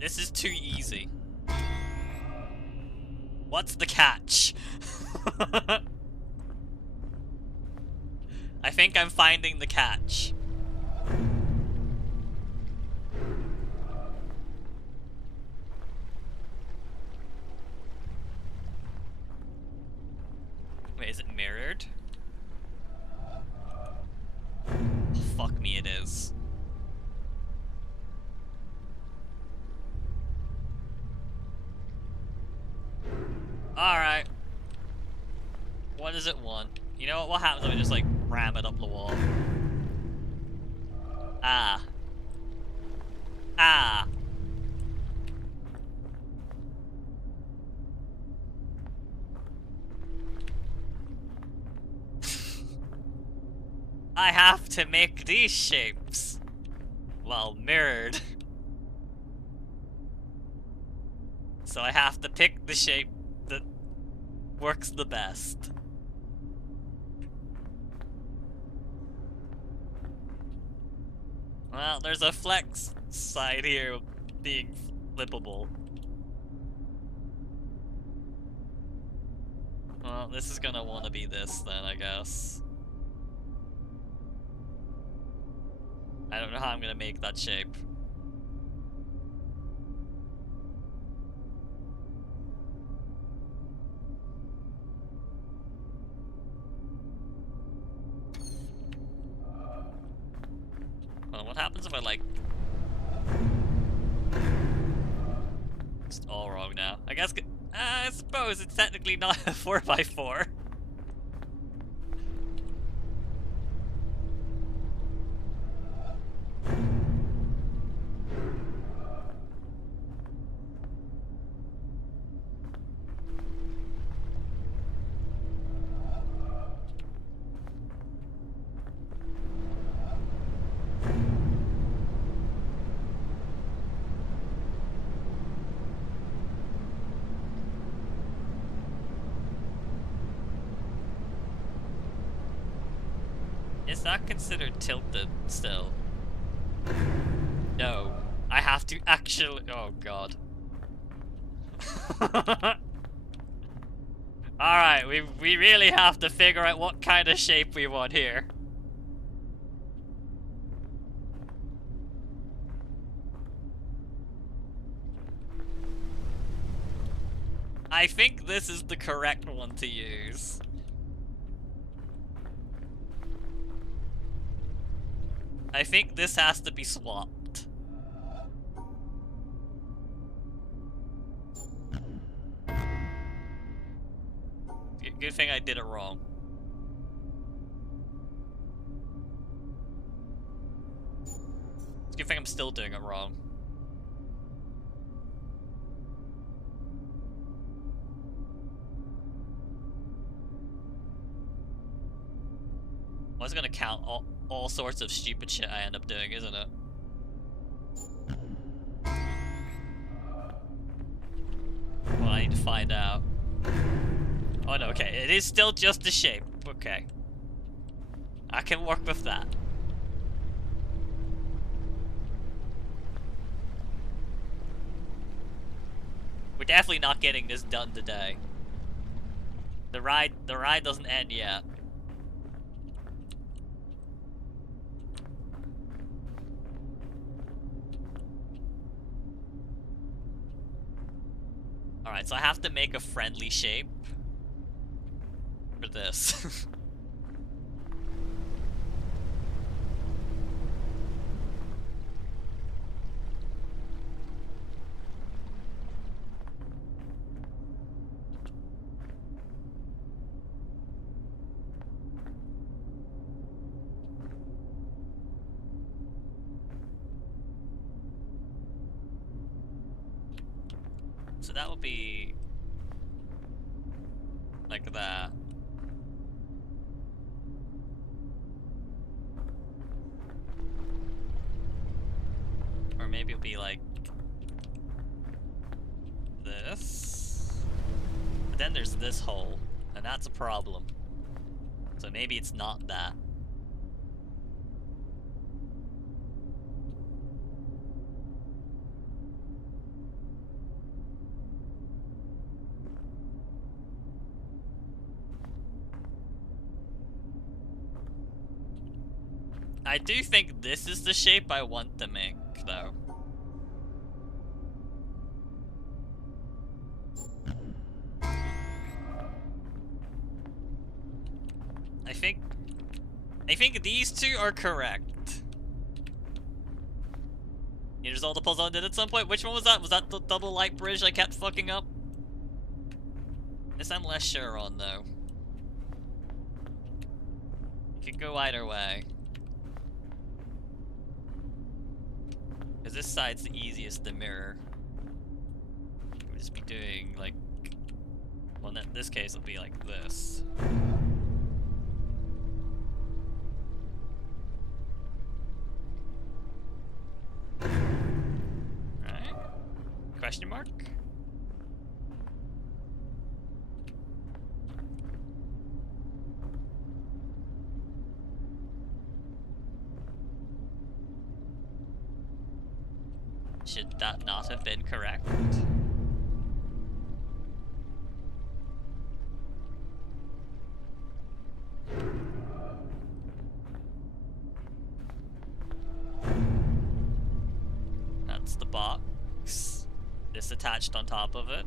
This is too easy. What's the catch? I think I'm finding the catch. Wait, is it mirrored? Oh, fuck me, it is. Alright. What does it want? You know what happens if I just like ram it up the wall? Ah. Ah. I have to make these shapes. Well, mirrored. So I have to pick the shape that works the best. Well, there's a flex side here being flippable. Well, this is gonna want to be this then, I guess. I don't know how I'm gonna make that shape. Well, what happens if I like... It's all wrong now. I guess... I suppose it's technically not a 4x4. Is that considered tilted still? No. I have to actually... Oh god. Alright, we really have to figure out what kind of shape we want here. I think this is the correct one to use. I think this has to be swapped. Good thing I did it wrong. It's a good thing I'm still doing it wrong. Well, it's gonna count all sorts of stupid shit I end up doing, isn't it? Well, I need to find out. Oh no, okay, it is still just a shape. Okay. I can work with that. We're definitely not getting this done today. The ride doesn't end yet. Alright, so I have to make a friendly shape for this. So that would be like that. Or maybe it'll be like this. But then there's this hole, and that's a problem. So maybe it's not that. I do think this is the shape I want to make, though. I think these two are correct. You resolved the puzzle I did at some point? Which one was that? Was that the double light bridge I kept fucking up? This I'm less sure on, though. Could go either way. Because this side's the easiest to mirror. We'll just be doing, like... Well, in this case, it'll be like this. Alright. Question mark? Should that not have been correct? That's the box. This attached on top of it.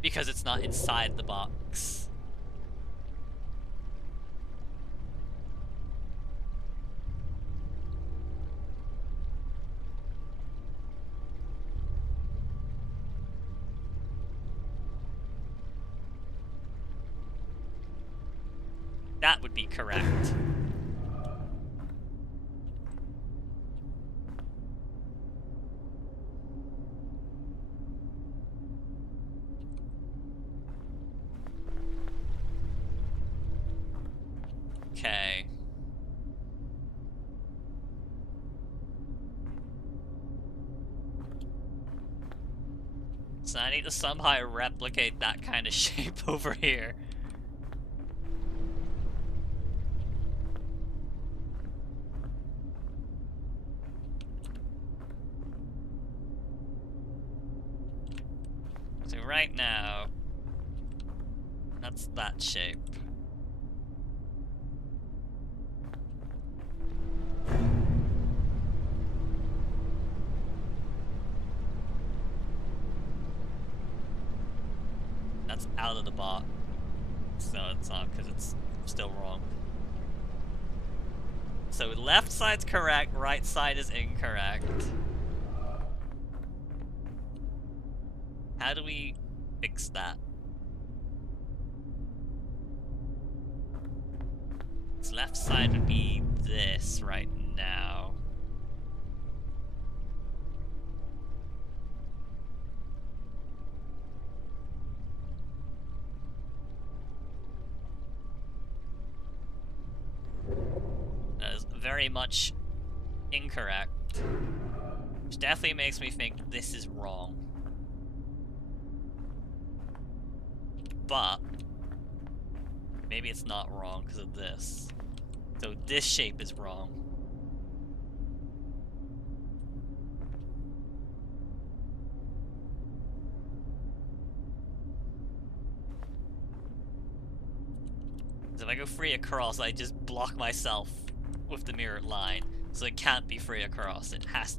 Because it's not inside the box. That would be correct. Okay. So I need to somehow replicate that kind of shape over here. So right now, that's that shape. That's out of the box. No, it's not, because it's still wrong. So left side's correct, right side is incorrect. How do we fix that? Its left side would be this right now. That is very much incorrect. Which definitely makes me think this is wrong. But maybe it's not wrong because of this. So this shape is wrong. So if I go free across, I just block myself with the mirrored line. So it can't be free across. It has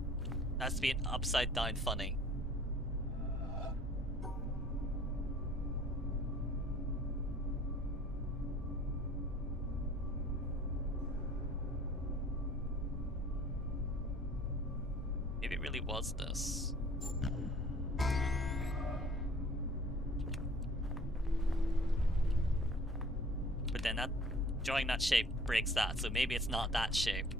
to be an upside down funny. Maybe it really was this. But then that drawing that shape breaks that, so maybe it's not that shape.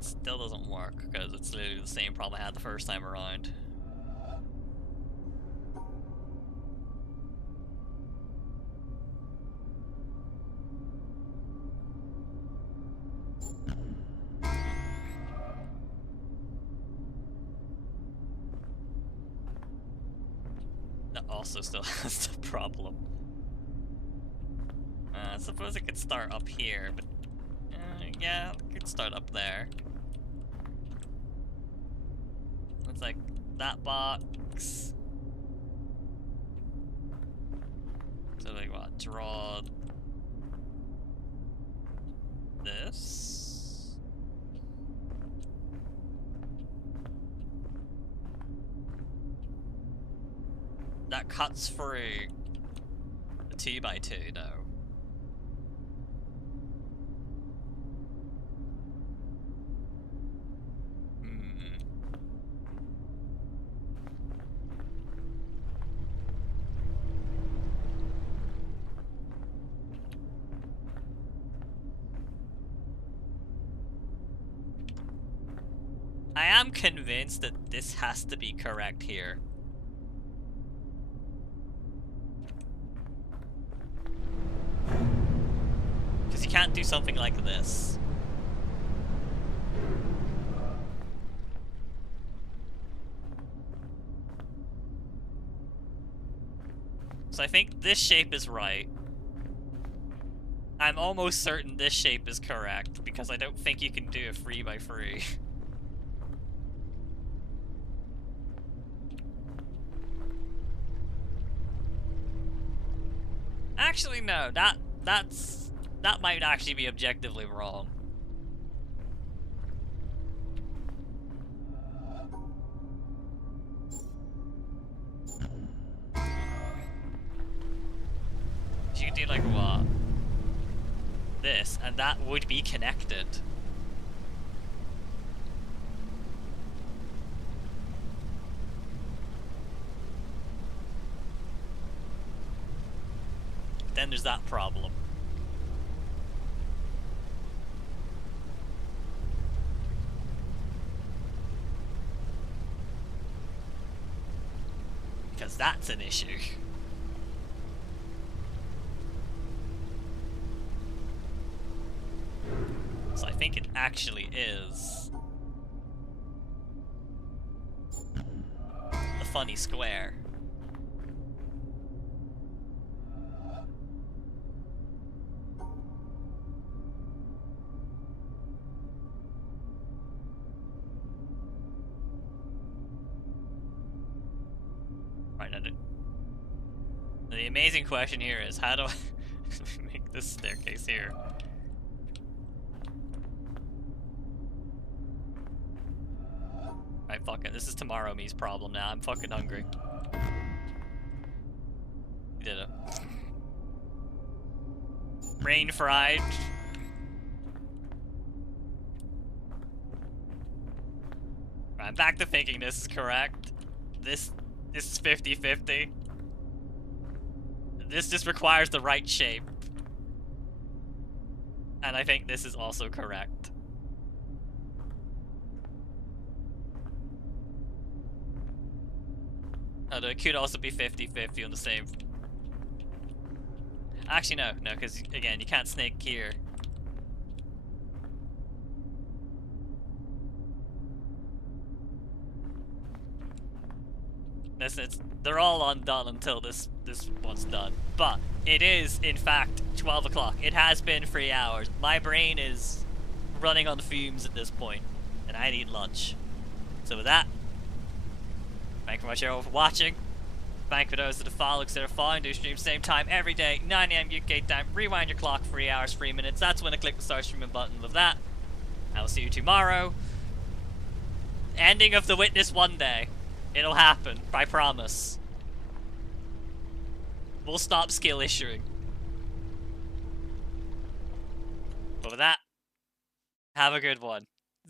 Still doesn't work, because it's literally the same problem I had the first time around. That also still has the problem. I suppose it could start up here, but yeah, it could start up there. It's like that box. So like what? Draw this. That cuts through the 2x2 though. I am convinced that this has to be correct here. Because you can't do something like this. So I think this shape is right. I'm almost certain this shape is correct, because I don't think you can do a 3x3. Actually, no, that might actually be objectively wrong. You could do like what? This, and that would be connected. Then there's that problem. Because that's an issue. actually is a funny square. Right, now the amazing question here is, how do I make this staircase here? Right, fuck it. This is Tomorrow Me's problem now. I'm fucking hungry. You did it. Brain fried. Right, I'm back to thinking this is correct. This is 50-50. This just requires the right shape. And I think this is also correct. Although it could also be 50-50 on the same. Actually, no, because again, you can't snake here. They're all undone until this one's done. But it is, in fact, 12 o'clock. It has been 3 hours. My brain is running on fumes at this point, and I need lunch. So with that, thank you very much everyone for watching. Thank you for those that have followed, that are following. Do stream same time every day, 9 AM UK time. Rewind your clock 3 hours, 3 minutes. That's when I click the start streaming button. With that, I will see you tomorrow. Ending of The Witness one day. It'll happen, I promise. We'll stop skill issuing. But with that, have a good one.